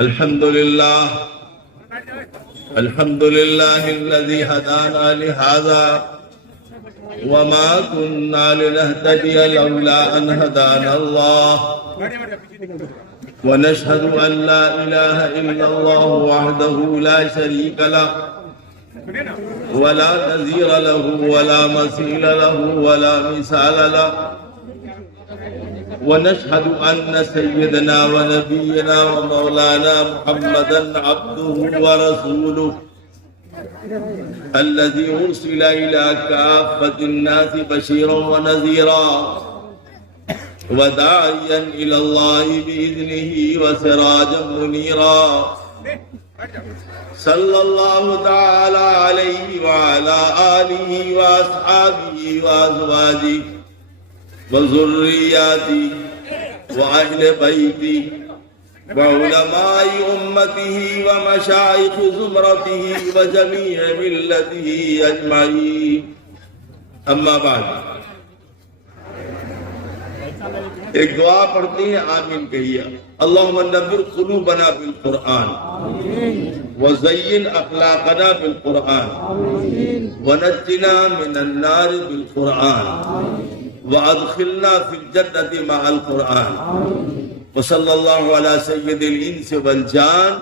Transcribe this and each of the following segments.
الحمد لله الذي هدانا لهذا وما كنا لنهتدي لولا أن هدانا الله ونشهد أن لا إله إلا الله وحده لا شريك له ولا نظير له ولا مثيل له ولا مثال له ونشهد أن سيدنا ونبينا ومولانا محمدا عبده ورسوله الذي أرسل إلى كافة الناس بشيرا ونذيرا وداعيا إلى الله بإذنه وسراجا منيرا صلى الله تعالى عليه وعلى آله وأصحابه وأزواجه وذرياته وأهل بيته وعلماء أمته ومشايخ زمرته وجميع ملته أجمعين أما بعد ایک دعا پڑھتے ہیں آمین کہیے اللہم نور قلوبنا بالقرآن وزین اخلاقنا بالقرآن ونجنا من النار بالقرآن وادخلنا فی الجنة مع القرآن وصلی اللہ علی سید الانس والجان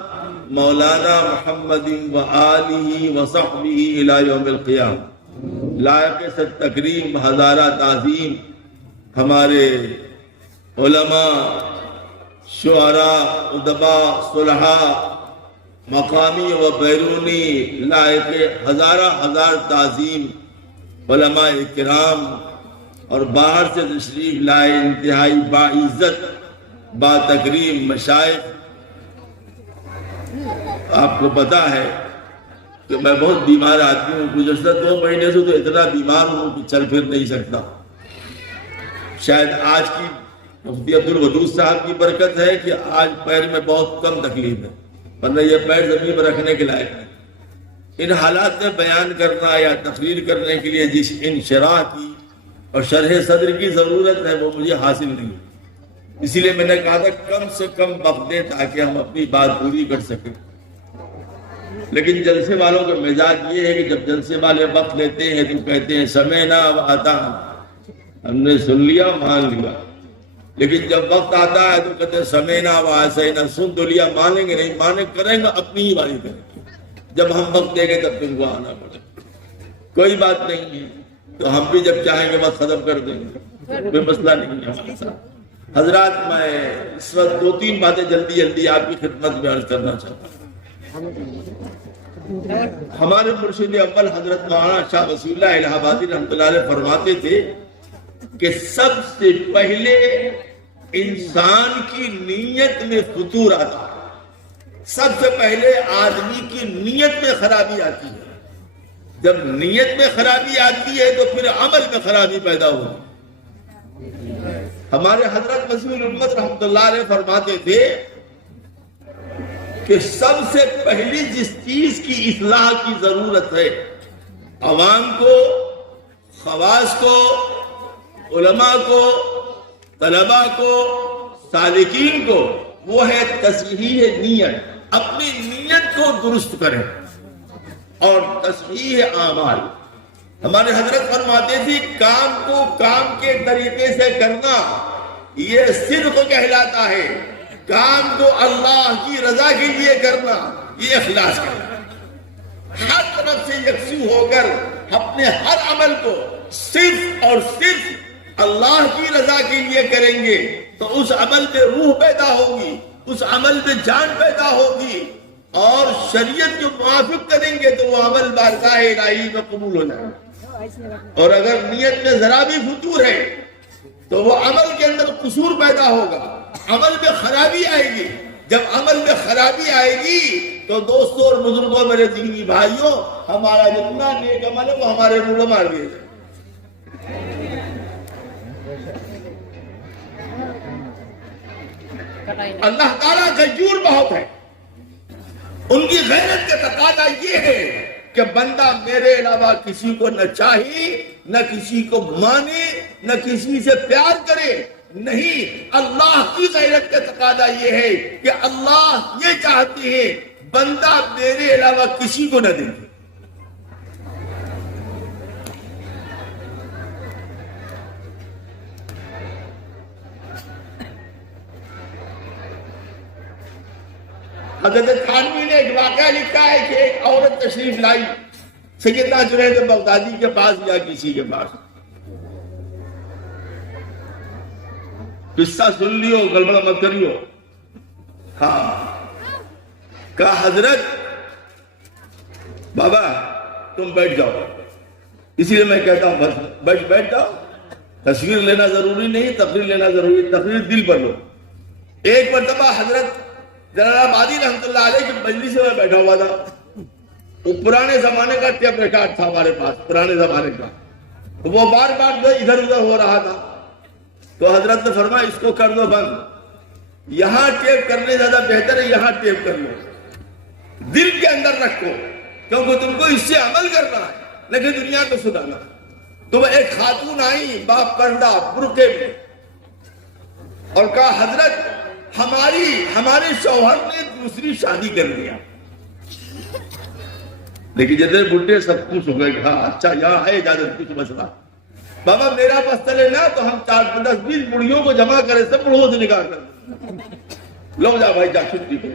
مولانا محمد وآلہ وصحبہ الى یوم القیام لائق صد تکریم ہزارہ تعظیم ہمارے علماء شعراء ادباء صلحاء مقامی و بیرونی لائق ہزار تعظیم علماء کرام اور باہر سے تشریف لائے انتہائی باعزت با تکریم مشائخ. آپ کو پتا ہے کہ میں بہت بیمار آدمی ہوں. گزشتہ 2 مہینے سے تو اتنا بیمار ہوں کہ چل پھر نہیں سکتا. شاید آج کی مفتی عبدالودود صاحب کی برکت ہے کہ آج پیر میں بہت کم تکلیف ہے، ورنہ یہ پیر زمین پر رکھنے کے لائق ہے. ان حالات میں بیان کرنا یا تقریر کرنے کے لیے جس انشراح کی اور شرح صدر کی ضرورت ہے وہ مجھے حاصل نہیں. اسی لیے میں نے کہا تھا کم سے کم وقت دیں تاکہ ہم اپنی بات پوری کر سکیں. لیکن جلسے والوں کا مزاج یہ ہے کہ جب جلسے والے وقت لیتے ہیں تو کہتے ہیں سمعنا و اطعنا، ہم نے سن لیا مان لیا. لیکن جب وقت آتا ہے تو کہتے ہیں سمعنا و عصینا، سن تو لیا مانیں گے نہیں، مانے کریں گے اپنی ہی باری کریں گے. جب ہم وقت دیں گے تب تم کو آنا پڑے. کوئی بات نہیں ہے، تو ہم بھی جب چاہیں گے وقت ختم کر دیں گے، کوئی مسئلہ نہیں ہے ہمارے ساتھ. حضرات میں اس وقت 2-3 باتیں جلدی آپ کی خدمت میں عرض کرنا چاہتا ہوں. ہمارے مرشد اول حضرت مولانا شاہ وصی اللہ الہ آبادی رحمۃ اللہ علیہ فرماتے تھے کہ سب سے پہلے انسان کی نیت میں فطور آتا ہے. سب سے پہلے آدمی کی نیت میں خرابی آتی ہے. جب نیت میں خرابی آتی ہے تو پھر عمل میں خرابی پیدا ہوتی. ہمارے حضرت وصی الامت رحمۃ اللہ علیہ فرماتے تھے کہ سب سے پہلی جس چیز کی اصلاح کی ضرورت ہے عوام کو، خواص کو، علماء کو، طلباء کو، سالکین کو، وہ ہے تصحیح نیت. اپنی نیت کو درست کریں اور تصحیح اعمال. ہمارے حضرت فرماتے تھے کام کو کام کے طریقے سے کرنا یہ صدق کہلاتا ہے. کام کو اللہ کی رضا کے لیے کرنا یہ اخلاص کرنا. ہر طرف سے یکسو ہو کر اپنے ہر عمل کو صرف اور صرف اللہ کی رضا کے لیے کریں گے تو اس عمل میں روح پیدا ہوگی، اس عمل میں جان پیدا ہوگی، اور شریعت جو موافق کریں گے تو وہ عمل بارگاہ الہی میں قبول ہو جائے. اور اگر نیت میں ذرا بھی فطور ہے تو وہ عمل کے اندر قصور پیدا ہوگا، عمل میں خرابی آئے گی. جب عمل میں خرابی آئے گی تو دوستوں اور بزرگوں میرے دینی بھائیوں، ہمارا جتنا نیک عمل ہے وہ ہمارے منہ مار دیا جائے. اللہ تعالیٰ غیور بہت ہے. ان کی غیرت کا تقاضا یہ ہے کہ بندہ میرے علاوہ کسی کو نہ چاہے، نہ کسی کو مانے، نہ کسی سے پیار کرے، نہیں، اللہ کی غیرت کا تقاضا یہ ہے کہ اللہ یہ چاہتے ہیں بندہ میرے علاوہ کسی کو نہ دیکھے۔ حضرت تھانوی نے ایک واقعہ لکھا ہے کہ ایک عورت تشریف لائی سیدنا جنید بغدادی کے پاس یا کسی کے پاس، قصہ سن لیو، گڑبڑ مت کریو۔ ہاں، کہا حضرت بابا تم بیٹھ جاؤ، اسی لیے میں کہتا ہوں بس بیٹھ جاؤ، تصویر لینا ضروری نہیں، تقریر لینا ضروری، تقریر دل پر لو۔ ایک مرتبہ حضرت جلال آبادی رحمت اللہ علیہ کی مجلس میں بیٹھا ہوا تھا، وہ پرانے زمانے کا ٹیپ ریکارڈ تھا ہمارے پاس، پرانے زمانے کا، وہ بار بار جو ادھر ادھر ہو رہا تھا، تو حضرت نے فرمایا اس کو کر دو بند، یہاں ٹیپ کرنے زیادہ بہتر ہے یہاں ٹیپ کر لو، دل کے اندر رکھو، کیونکہ تم کو اس سے عمل کرنا ہے لیکن دنیا کو سدھارنا۔ تو وہ ایک خاتون آئی باپ پردہ برقعے میں اور کہا حضرت ہمارے شوہر نے دوسری شادی کر لیا، لیکن جتنے بڈھے سب خوش ہو گئے، کہا اچھا یہاں ہے اجازت کچھ مسئلہ، بابا میرا بس چلے نا تو ہم 4-10-20 بڑھیوں کو جمع کرے، سب بڑھوں سے نکاح کر لو، جا بھائی جا چھٹی پہ۔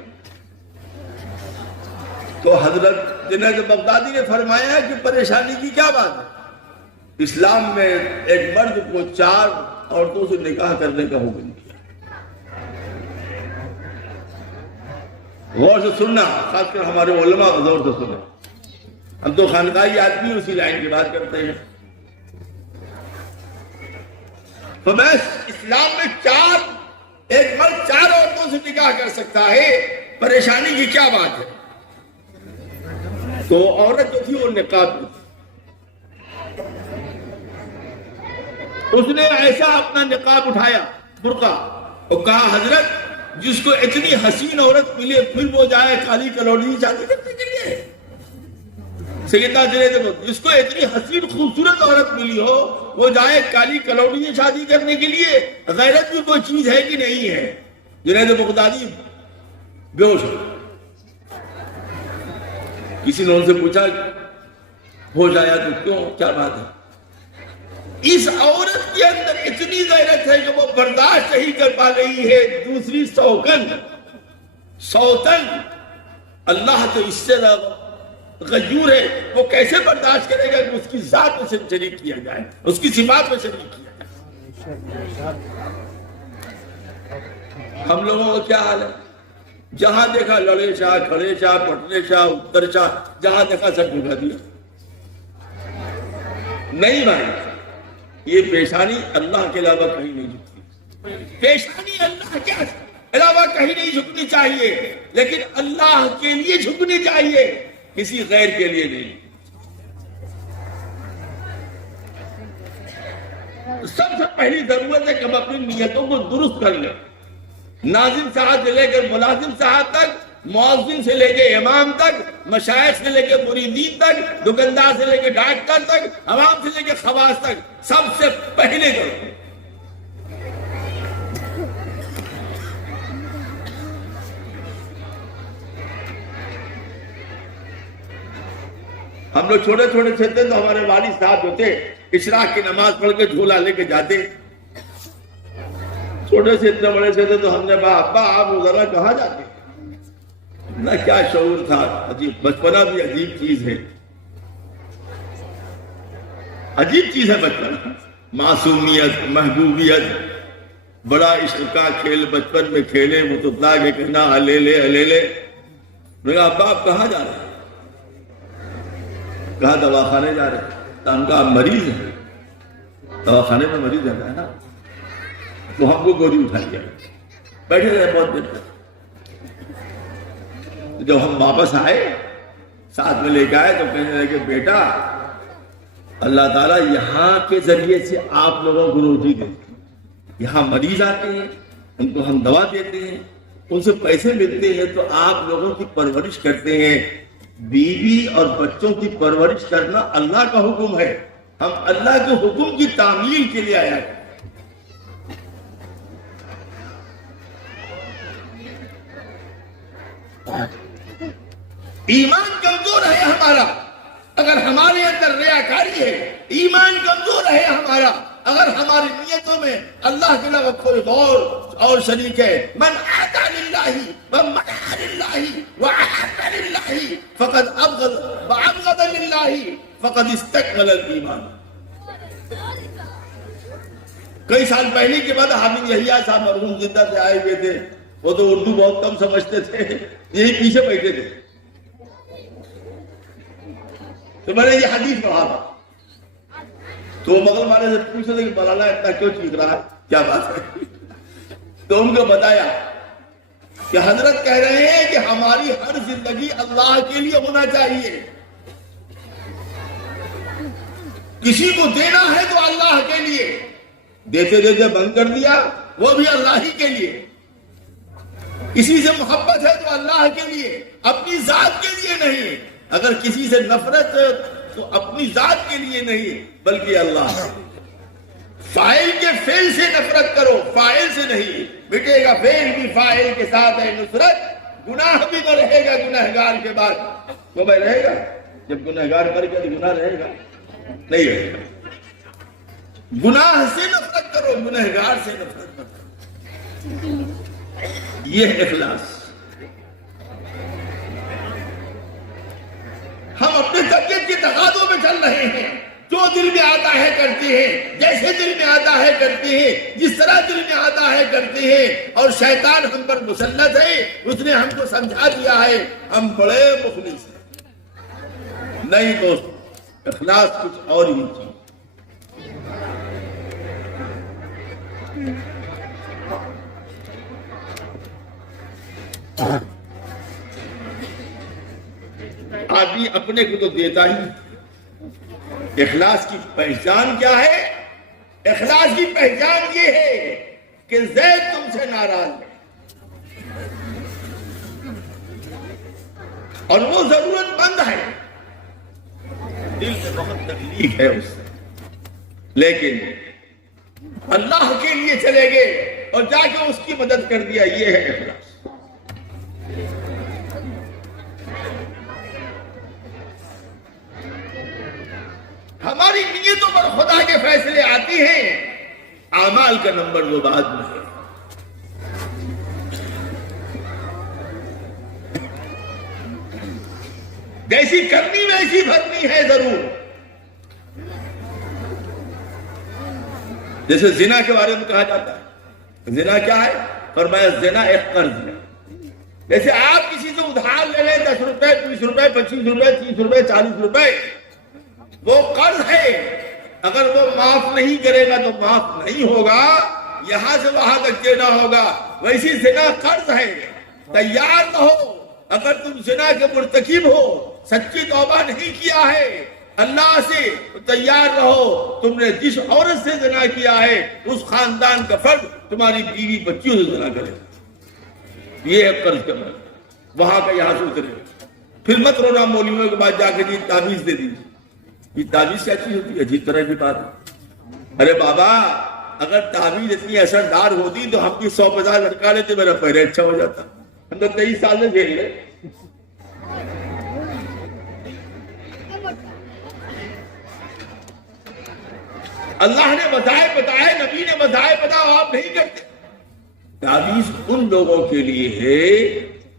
تو حضرت جنید بغدادی نے فرمایا کہ پریشانی کی کیا بات ہے؟ اسلام میں ایک مرد کو 4 عورتوں سے نکاح کرنے کا حکم دیا۔ غور سے سننا، خاص کر ہمارے علماء غور سے سنیں، ہم تو خانقاہی آدمی اسی لائن کی بات کرتے ہیں۔ تو بس اسلام میں ایک مرد 4 عورتوں سے نکاح کر سکتا ہے، پریشانی کی کیا بات ہے؟ تو عورت جو تھی وہ نقاب میں تھی، اس نے ایسا اپنا نقاب اٹھایا برقع اور کہا حضرت جس کو اتنی حسین عورت ملے پھر وہ جائے کالی کلوڑی شادی کرنے کے لیے، سیدنا جنید جس کو اتنی حسین خوبصورت عورت ملی ہو وہ جائے کالی کلوڑی سے شادی کرنے کے لیے، غیرت بھی کوئی چیز ہے کہ نہیں ہے؟ جنید بغدادی بے ہوش ہو، کسی نے ان سے پوچھا ہو جایا تو کیوں، کیا بات ہے؟ اس عورت کے اندر اتنی غیرت ہے کہ وہ برداشت نہیں کر پا رہی ہے دوسری سوتن، اللہ تو اس سے غیور ہے، وہ کیسے برداشت کرے گا کہ اس کی ذات میں سے شریک کیا جائے، اس کی صفات میں شریک کیا جائے۔ ہم لوگوں کا کیا حال ہے؟ جہاں دیکھا لڑے شاہ، کھڑے شاہ، پٹنے شاہ، اتر شاہ، جہاں دیکھا سب ڈھکا دیا۔ نہیں بھائی، یہ پیشانی اللہ کے علاوہ کہیں نہیں جھکتی، پیشانی اللہ کے علاوہ کہیں نہیں جھکنی چاہیے، لیکن اللہ کے لیے جھکنی چاہیے، کسی غیر کے لیے نہیں۔ سب سے پہلی ضرورت ہے کہ ہم اپنی نیتوں کو درست کر لیں، ناظم صاحب سے لے کر ملازم صاحب تک، مؤذن سے لے کے امام تک، مشائخ سے لے کے مریدین تک، دکاندار سے لے کے ڈاکٹر تک، عوام سے لے کے خواص تک، سب سے پہلے کرو۔ ہم لوگ چھوٹے چھوٹے تھے تو ہمارے والد صاحب جو تھے اشراق کی نماز پڑھ کے جھولا لے کے جاتے، چھوٹے سے اتنے بڑے سے تھے تو ہم نے کہا ابا آپ روزانہ کہاں جاتے؟ نہ کیا شعور تھا، عجیب بچپنا بھی عجیب چیز ہے، عجیب چیز ہے بچپنا، معصومیت، محبوبیت، بڑا عشق کا کھیل بچپن میں کھیلے، متطلا کے کہنا ہلے لے ہلے لے۔ میں کہا ابا آپ کہاں جا رہے ہیں؟ کہا دواخانے جا رہے ہیں۔ تو ہم کہا مریض ہے، دواخانے میں مریض رہتا ہے نا، تو ہم کو گولی اٹھا لیا، بیٹھے رہے بہت دیر تک۔ جب ہم واپس آئے ساتھ میں لے کے آئے تو کہنے لگے بیٹا اللہ تعالیٰ یہاں کے ذریعے سے آپ لوگوں کو روزی دیتے ہیں، یہاں مریض آتے ہیں ان کو ہم دوا دیتے ہیں، ان سے پیسے ملتے ہیں تو آپ لوگوں کی پرورش کرتے ہیں۔ بیوی اور بچوں کی پرورش کرنا اللہ کا حکم ہے، ہم اللہ کے حکم کی تعمیل کے لیے آیا ہے۔ ایمان کمزور ہے ہمارا اگر ہمارے اندر ریاکاری ہے، ایمان کمزور ہے ہمارا اگر ہماری نیتوں میں اللہ کے علاوہ کوئی غور اور شریک ہے۔ من آتا للہ ومنع للہ وأحب للہ فقد ابغض وابغض للہ فقد استکمل الایمان۔ کئی سال پہلے کے بعد حافظ یحییٰ صاحب مرحوم زندہ سے آئے ہوئے تھے، وہ تو اردو بہت کم سمجھتے تھے، یہی پیچھے بیٹھے تھے، تو میں نے یہ حدیث پڑھا تھا، تو وہ مغل والے سے پوچھتے تھے کہ مولانا اتنا کیوں چیخ رہا ہے، کیا بات ہے؟ تو ان کو بتایا کہ حضرت کہہ رہے ہیں کہ ہماری ہر زندگی اللہ کے لیے ہونا چاہیے، کسی کو دینا ہے تو اللہ کے لیے، دیتے دیتے بند کر دیا وہ بھی اللہ ہی کے لیے، کسی سے محبت ہے تو اللہ کے لیے، اپنی ذات کے لیے نہیں، اگر کسی سے نفرت ہے تو اپنی ذات کے لیے نہیں بلکہ اللہ۔ فاعل کے فعل سے نفرت کرو، فاعل سے نہیں، مٹے گا فعل بھی فاعل کے ساتھ ہے نصرت، گناہ بھی نہ رہے گا گنہگار کے بعد، وہ میں رہے گا جب گنہگار کر کے گناہ رہے گا نہیں رہے گا۔ گناہ سے نفرت کرو، گنہگار سے نفرت کرو، یہ اخلاص۔ ہم اپنے طبیعت کے تقاضوں میں چل رہے ہیں، جو دل میں آتا ہے کرتے ہیں، جیسے دل میں آتا ہے کرتے ہیں، جس طرح دل میں آتا ہے کرتے ہیں، اور شیطان ہم پر مسلط ہے، اس نے ہم کو سمجھا دیا ہے ہم بڑے مخلص ہیں۔ نہیں دوست، اخلاص کچھ اور ہی چیز۔ آدمی اپنے کو تو دیتا ہی۔ اخلاص کی پہچان کیا ہے؟ اخلاص کی پہچان یہ ہے کہ زید تم سے ناراض ہے اور وہ ضرورت مند ہے، دل میں بہت تکلیف ہے اس سے، لیکن اللہ کے لیے چلے گئے اور جا کے اس کی مدد کر دیا، یہ ہے اخلاص۔ ہماری نیتوں پر خدا کے فیصلے آتی ہیں، اعمال کا نمبر وہ بعد میں ہے۔ جیسی کرنی ویسی بھرنی ہے ضرور۔ جیسے زنا کے بارے میں کہا جاتا ہے، زنا کیا ہے؟ فرمایا زنا ایک قرض ہے۔ جیسے آپ کسی سے ادھار لے لیں 10 روپے 20 روپے 25 روپے 30 روپے 40 روپے، وہ قرض ہے، اگر وہ معاف نہیں کرے گا تو معاف نہیں ہوگا، یہاں سے وہاں تک دینا ہوگا۔ ویسی زنا قرض ہے، تیار رہو، اگر تم زنا کے مرتکب ہو، سچی توبہ نہیں کیا ہے اللہ سے، تو تیار رہو، تم نے جس عورت سے زنا کیا ہے اس خاندان کا فرد تمہاری بیوی بچیوں سے زنا کرے، یہ ہے قرض کا مطلب۔ وہاں کا یہاں سے اترے، پھر مت رونا مولویوں کے بعد جا کے جی تعویذ دے دیجیے، یہ تعویذ کیا چیز ہوتی ہے؟ عجیب طرح کی بات ہے۔ ارے بابا، اگر تعویذ اتنی اثردار ہوتی تو ہم بھی 100-50 لڑکا لیتے، میرا پہرے اچھا ہو جاتا۔ ہم تو 23 سال میں جیل گئے۔ اللہ نے بتائے، نبی نے بتاؤ، آپ نہیں کرتے۔ تعویذ ان لوگوں کے لیے ہے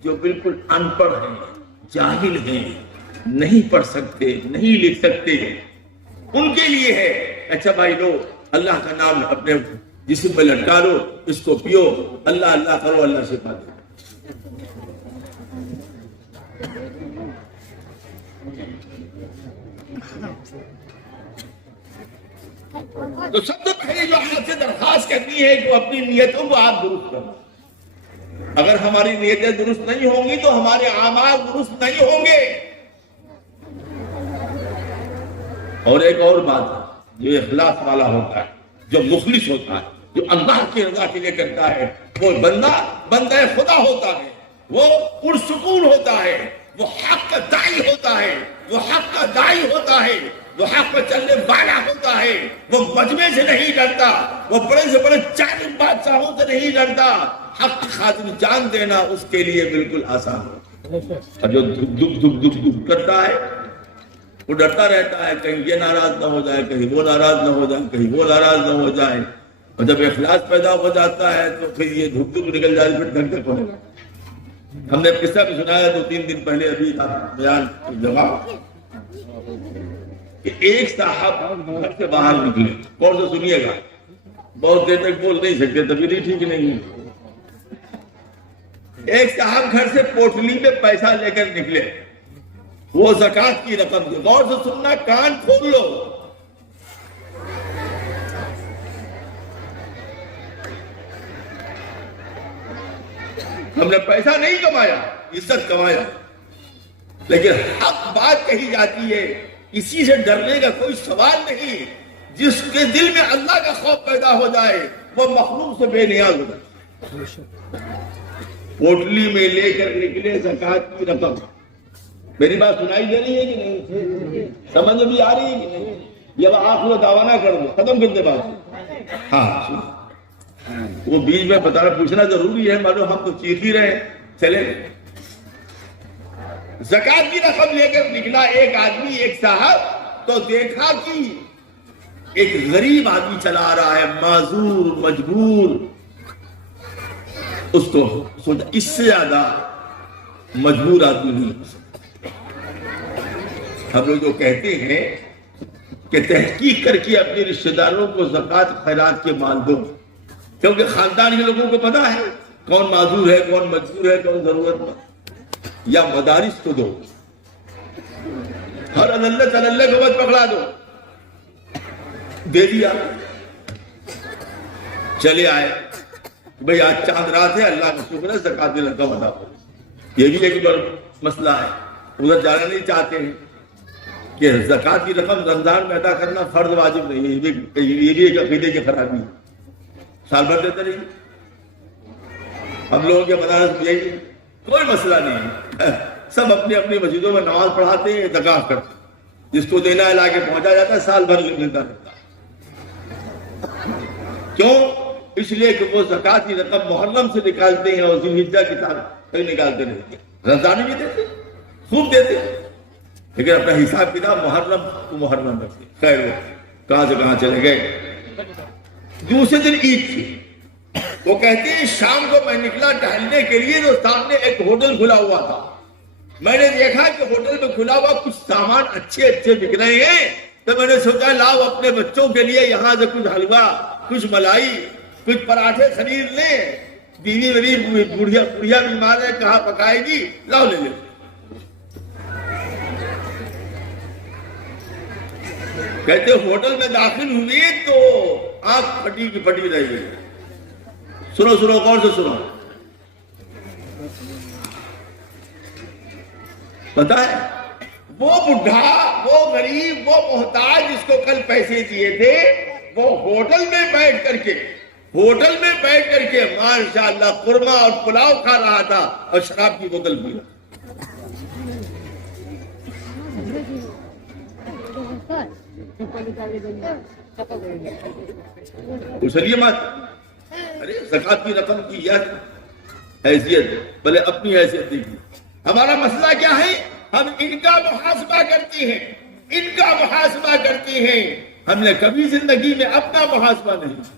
جو بالکل ان پڑھ ہیں، جاہل ہیں، نہیں پڑھ سکتے، نہیں لکھ سکتے، ان کے لیے ہے۔ اچھا بھائی لو، اللہ کا نام اپنے جسم میں لٹکا لو، اس کو پیو، اللہ اللہ کرو، اللہ سے پا دو۔ تو سب سے پہلے جو آپ سے درخواست کرنی ہے کہ اپنی نیتوں کو آپ درست کرو۔ اگر ہماری نیتیں درست نہیں ہوں گی تو ہمارے اعمال درست نہیں ہوں گے۔ اور ایک اور بات ہے، جو اخلاص والا ہوتا ہے، جو مخلص ہوتا ہے، جو اللہ کی رضا کے لیے کرتا ہے، وہ بندہ خدا ہوتا ہے، وہ پرسکون ہوتا ہے، وہ حق کا داعی ہوتا ہے، وہ حق کا داعی ہوتا ہے، وہ حق پر چلنے والا ہوتا ہے، وہ مجمع سے نہیں ڈرتا، وہ بڑے سے بڑے ظالم بادشاہوں سے نہیں ڈرتا۔ حق کی خاطر جان دینا اس کے لیے بالکل آسان ہے۔ اور جو دھک دھک دھک دھک کرتا ہے وہ ڈرتا رہتا ہے کہیں یہ ناراض نہ ہو جائے، کہیں وہ ناراض نہ ہو جائے، کہیں وہ ناراض نہ ہو جائے، اور جب اخلاص پیدا ہو جاتا ہے تو پھر یہ دھک دھک نکل جائے، پھر دھک دھک ہونے لگتا ہے۔ ہم نے قصہ بھی سنایا 2-3 دن پہلے، ابھی بیان جواب کہ ایک صاحب گھر سے باہر نکلے، غور سے سنیے گا، بہت دیر تک بول نہیں سکتے، طبیعت ٹھیک نہیں ہے۔ ایک صاحب گھر سے پوٹلی میں پیسہ لے کر نکلے، وہ زکوٰۃ کی رقم تھی، غور سے سننا، کان کھول لو۔ ہم نے پیسہ نہیں کمایا، عزت کمایا، لیکن حق بات کہی جاتی ہے، کسی سے ڈرنے کا کوئی سوال نہیں۔ جس کے دل میں اللہ کا خوف پیدا ہو جائے وہ مخلوق سے بے نیاز ہو جائے۔ پوٹلی میں لے کر نکلے زکوٰۃ کی رقم۔ میری بات سنائی دے رہی ہے کہ نہیں؟ سمجھ بھی آ رہی ہے کہ نہیں؟ یہ آخر دعوانا کر دو، ختم کر دے بات۔ ہاں وہ بیچ میں بتانا پوچھنا ضروری ہے، معلوم ہم تو چیخ ہی رہے ہیں۔ چلے زکوٰۃ کی رقم لے کر نکلا ایک آدمی، ایک صاحب، تو دیکھا کہ ایک غریب آدمی چلا رہا ہے، معذور، مجبور۔ اس کو سوچا اس سے زیادہ مجبور آدمی نہیں ہو سکتا۔ ہم لوگ جو کہتے ہیں کہ تحقیق کر کے اپنے رشتہ داروں کو زکوٰۃ خیرات کے مال دو، کیونکہ خاندان کے لوگوں کو پتا ہے کون معذور ہے، کون مجبور ہے، کون ضرورت مند۔ یا مدارس کو دو، ہر اللہ تعالی کو مت پکڑا دو۔ دے دیا، چلے آئے، بھئی آج چاند رات ہے، اللہ کا شکر ہے، زکوٰۃ کی رقم ادا ہو۔ یہ بھی ایک بڑا مسئلہ ہے، ادھر جانا نہیں چاہتے ہیں کہ زکوٰۃ کی رقم رمضان میں ادا کرنا فرض واجب نہیں ہے، یہ بھی ایک عقیدے کی خرابی ہے۔ سال بھر دیتے نہیں، ہم لوگوں کے مدارس میں یہی کوئی مسئلہ نہیں ہے، سب اپنی اپنی مسجدوں میں نماز پڑھاتے ہیں، زکوٰۃ کرتے ہیں، جس کو دینا ہے لا کے پہنچا جاتا ہے، سال بھر ملتا رہتا ہے۔ کیوں؟ اس لیے کہ وہ زکوٰۃ کی رقم محرم سے نکالتے ہیں اور ذوالحجہ کی تاریخ تک نکالتے رہتے ہیں۔ رمضان بھی دیتے، خوب دیتے، لیکن اپنا حساب کتاب محرم کو محرم رکھتے۔ خیر وہ کہاں سے کہاں چلے گئے۔ دوسرے دن عید تھی، وہ کہتے ہیں شام کو میں نکلا ٹہلنے کے لیے تو سامنے ایک ہوٹل کھلا ہوا تھا۔ میں نے دیکھا کہ ہوٹل میں کھلا ہوا کچھ سامان اچھے اچھے بک رہے ہیں، تو میں نے سوچا لاؤ اپنے بچوں کے لیے یہاں سے کچھ حلوہ، کچھ ملائی، کچھ پراٹھے خرید لیں۔ بیوی میری بڑھیا بیمار ہے، کہاں پکائے گی، لاؤ لے لیں۔ کہتے ہوٹل میں داخل ہوئے تو آنکھ پھٹی کی پھٹی رہ گئی۔ سنو غور سے سنو، پتا ہے وہ بڈھا، وہ غریب، وہ محتاج جس کو کل پیسے دیے تھے، وہ ہوٹل میں بیٹھ کر کے ماشاءاللہ قورمہ اور پلاؤ کھا رہا تھا اور شراب کی بوتل پی رہا۔ اسلیے مت، ارے زکوٰۃ کی رقم کی یہ حیثیت، بھلے اپنی حیثیت دیکھیے۔ ہمارا مسئلہ کیا ہے؟ ہم ان کا محاسبہ کرتے ہیں، ہم نے کبھی زندگی میں اپنا محاسبہ نہیں کیا۔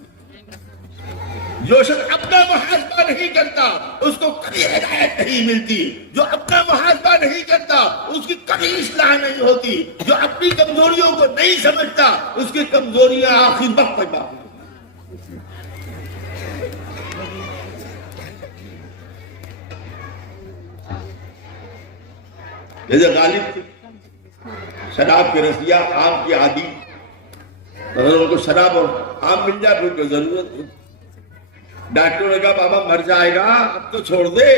جو شخص اپنا محاسبہ نہیں کرتا اس کو کبھی ہدایت نہیں ملتی، جو اپنا محاسبہ نہیں کرتا اس کی کبھی اصلاح نہیں ہوتی، جو اپنی کمزوریوں کو نہیں سمجھتا اس کی کمزوریاں آخر وقت تک باقی۔ جیسے غالب تھی، شراب کے رسیہ، آم کی عادی، اگر ان کو شراب اور آم مل جائے پھر کوئی ضرورت نہیں۔ ڈاکٹر نے کہا بابا مر جائے گا، اب تو چھوڑ دے،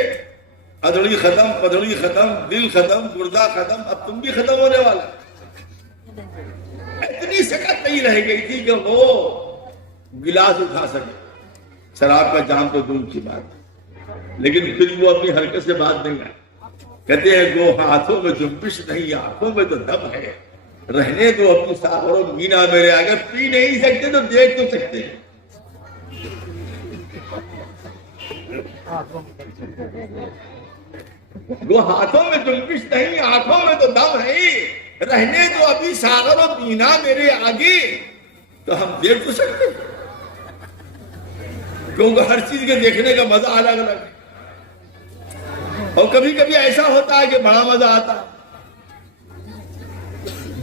ادڑی ختم، پدڑی ختم، دل ختم، گردہ ختم، اب تم بھی ختم ہونے والا۔ اتنی سکت نہیں رہ گئی تھی کہ وہ گلاس اٹھا سکے، شراب کا جام تو دور کی بات، لیکن پھر وہ اپنی حرکت سے بات نہیں آئی۔ کہتے ہیں گو ہاتھوں میں جنبش نہیں، آنکھوں میں تو دم ہے، رہنے دو اپنی ساغروں مینا میرے آگے، پی نہیں سکتے تو دیکھ تو سکتے ہیں۔ وہ ہاتھوں میں جنبش نہیں، آنکھوں میں تو دم ہے، رہنے دو ابھی ساغر و بینا میرے آگے، تو ہم دیکھ تو سکتے ہیں، کیونکہ ہر چیز کے دیکھنے کا مزہ الگ الگ ہے، اور کبھی کبھی ایسا ہوتا ہے کہ بڑا مزہ آتا ہے۔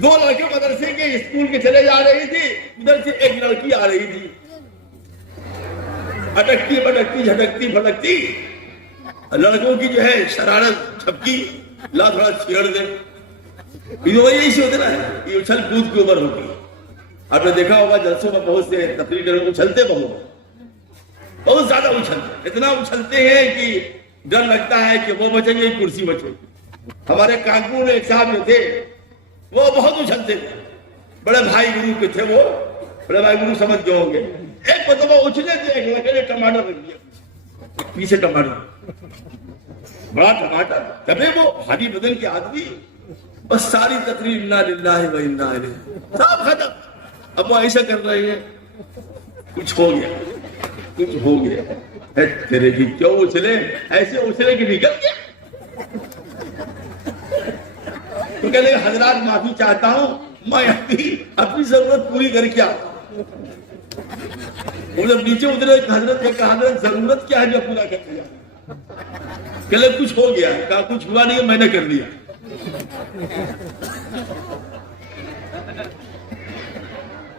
دو لڑکے مدرسے کے اسکول کے چلے جا رہی تھی، ادھر سے ایک لڑکی آ رہی تھی، اٹکتی پٹکتی جھٹکتی پھٹکتی، لڑکوں کی جو ہے شرارت چھپکی، لا تھوڑا چھیڑ دے، یہی سے ہوتا ہے، یہ اچھل کود کی عمر ہوتی ہے۔ آپ نے دیکھا ہوگا جلسوں میں بہت سے تقریر اچھلتے بہت زیادہ اچھلتے، اتنا اچھلتے ہیں کہ ڈر لگتا ہے کہ وہ بچیں گے کرسی بچے گی۔ ہمارے کانپور میں ایک صاحب جو تھے وہ بہت اچھلتے تھے، بڑے بھائی گرو کے تھے، وہ بڑے بھائی گرو سمجھ گئے ہوں گے۔ ایک مرتبہ اچھلے تھے، ایک لڑکے نے ٹماٹر رکھ دیا پیچھے، ٹماٹر بڑا ٹماٹر، تبھی وہ بھاری بدن کے آدمی، بس ساری تقریر انا للہ و انا الیہ، سب ختم۔ اب وہ ایسا کر رہے ہیں، کچھ ہو گیا تیرے کی کیوں اچھلے، ایسے اچھلے کہ نکل گیا۔ تو کہنے حضرات معافی چاہتا ہوں، میں اپنی ضرورت پوری کر کے آتا ہوں۔ وہ جب نیچے اترے حضرت نے کہا حضرت ضرورت کیا ہے جو پورا کر دیا؟ کہنے کچھ ہو گیا، کہا کچھ ہوا نہیں، میں نے کر لیا۔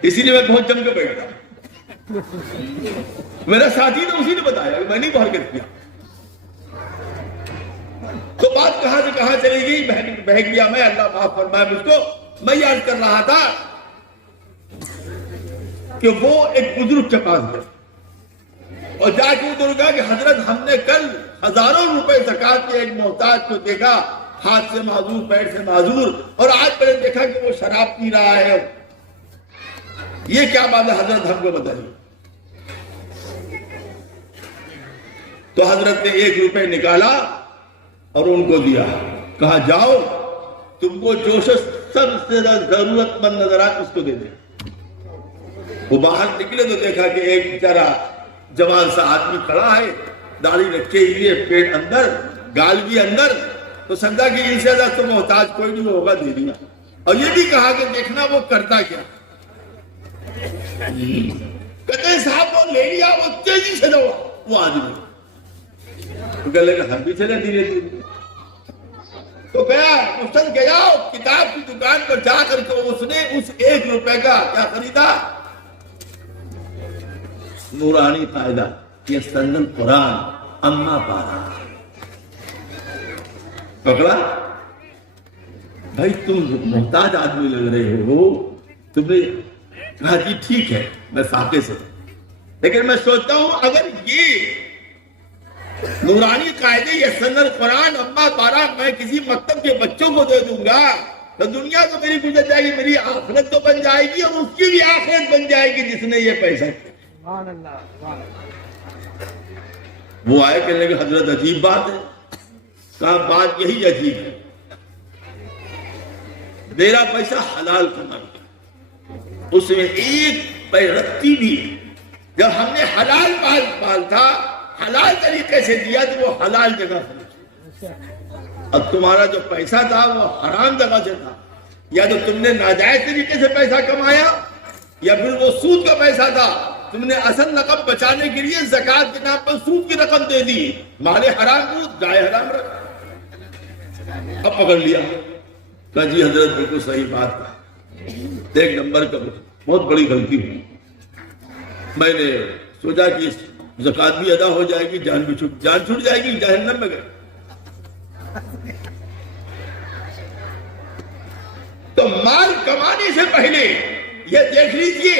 اسی لیے میں بہت جم کے بیٹھتا، میرا ساتھی نے اسی نے بتایا، میں نہیں باہر کر دیا۔ تو بات کہاں سے کہاں چلی گئی، بہک گیا میں، اللہ معاف فرمائے مجھ کو۔ میں یاد کر رہا تھا کہ وہ ایک بزرگ کے پاس گئے اور جا کے ادھر کہا کہ حضرت ہم نے کل ہزاروں روپے زکات کے ایک محتاج کو دیکھا، ہاتھ سے معذور پیر سے معذور، اور آج میں نے دیکھا کہ وہ شراب پی رہا ہے، یہ کیا بات ہے حضرت ہم کو بتائیے۔ تو حضرت نے 1 روپے نکالا اور ان کو دیا، کہا جاؤ تم کو جو سب سے ضرورت مند نظر آئے اس کو دے دیں۔ وہ باہر نکلے تو دیکھا کہ ایک بیچارہ جوان سا آدمی کھڑا ہے، داڑھی رکھے ہوئے، پیٹ اندر، گال بھی اندر، تو سمجھا کہ ان سے زیادہ تو محتاج کوئی نہیں ہوگا، دے دیا۔ اور یہ بھی کہا کہ دیکھنا وہ کرتا کیا۔ کہتے ہیں صاحب وہ لے لیا، وہ تیزی سے دو وہ آدمی، تو کہنے لگا ہم بھی چلے دھیرے دھیرے۔ تو گیا استاد گیا کتاب کی دکان پر جا کر کے اس نے اس 1 روپے کا کیا خریدا، نورانی قاعدہ یستنزل قرآن اما پارا، پکڑا۔ بھائی تم محتاج آدمی لگ رہے ہو، تم نے کہا جی ٹھیک ہے میں فاقے سے، لیکن میں سوچتا ہوں اگر یہ نورانی قاعدے یستنزل قرآن اما پارا میں کسی مکتب کے بچوں کو دے دوں گا تو دنیا تو میری گزر جائے گی، میری آخرت تو بن جائے گی، اور اس کی بھی آخرت بن جائے گی جس نے یہ پیسہ کیا۔ وہ آئے کہنے لگے حضرت عجیب بات ہے، کہا بات یہی عجیب ہے، میرا پیسہ حلال کمایا، اس میں 1 پیرتی بھی، جب ہم نے حلال مال تھا، حلال طریقے سے دیا تو وہ حلال جگہ سے، اب تمہارا جو پیسہ تھا وہ حرام جگہ سے تھا، یا تو تم نے ناجائز طریقے سے پیسہ کمایا یا پھر وہ سود کا پیسہ تھا، تم نے اصل رقم بچانے کے لیے زکات کے نام پر سود کی رقم دے دی، مال حرام کو جائے حرام رکھ، اب پکڑ لیا۔ کہا جی حضرت بالکل صحیح بات ہے، 1 نمبر کا بہت بڑی غلطی ہوئی، میں نے سوچا کہ زکات بھی ادا ہو جائے گی، جان چھوٹ جائے گی، جہنم میں گئے۔ تو مال کمانے سے پہلے یہ دیکھ لیجئے،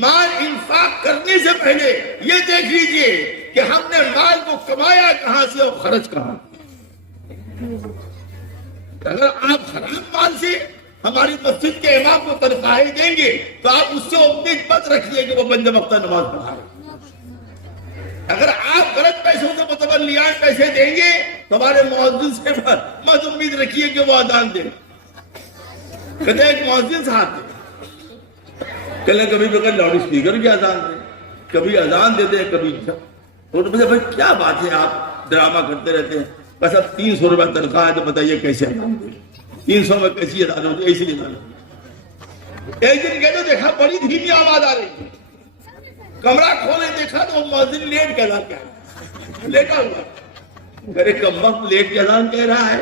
مال انفاق کرنے سے پہلے یہ دیکھ لیجئے کہ ہم نے مال کو کمایا کہاں سے اور خرچ کہاں۔ اگر آپ حرام مال سے ہماری مسجد کے امام کو تنخواہیں دیں گے تو آپ اس سے امید مت رکھیے کہ وہ بند وقت نماز پڑھائے۔ اگر آپ غلط پیسوں سے متولیان پیسے دیں گے تو ہمارے مؤذن سے مت امید رکھیے کہ وہ اذان دیں۔ کہتے ہیں ایک مؤذن صاحب تھے، کہنے کبھی بغیر لاؤڈ اسپیکر کی اذان دیں، کبھی اذان دیتے ہیں، کبھی بھائی کیا بات ہے آپ ڈرامہ کرتے رہتے ہیں۔ بس اب 300 روپے تنخواہ ہے تو بتائیے کیسے اذان دے؟ 300 میں کیسی اذان ہوتی؟ ایسی اذان ہوتی۔ ایک دن گئے تو دیکھا بڑی دھیمی آواز آ رہی ہے، کمرہ کھولے دیکھا تو مؤذن لیٹ کے اذان کہہ رہا ہے، لیٹا ہوا، میرے کم وقت لیٹ کے اذان کہہ رہا ہے۔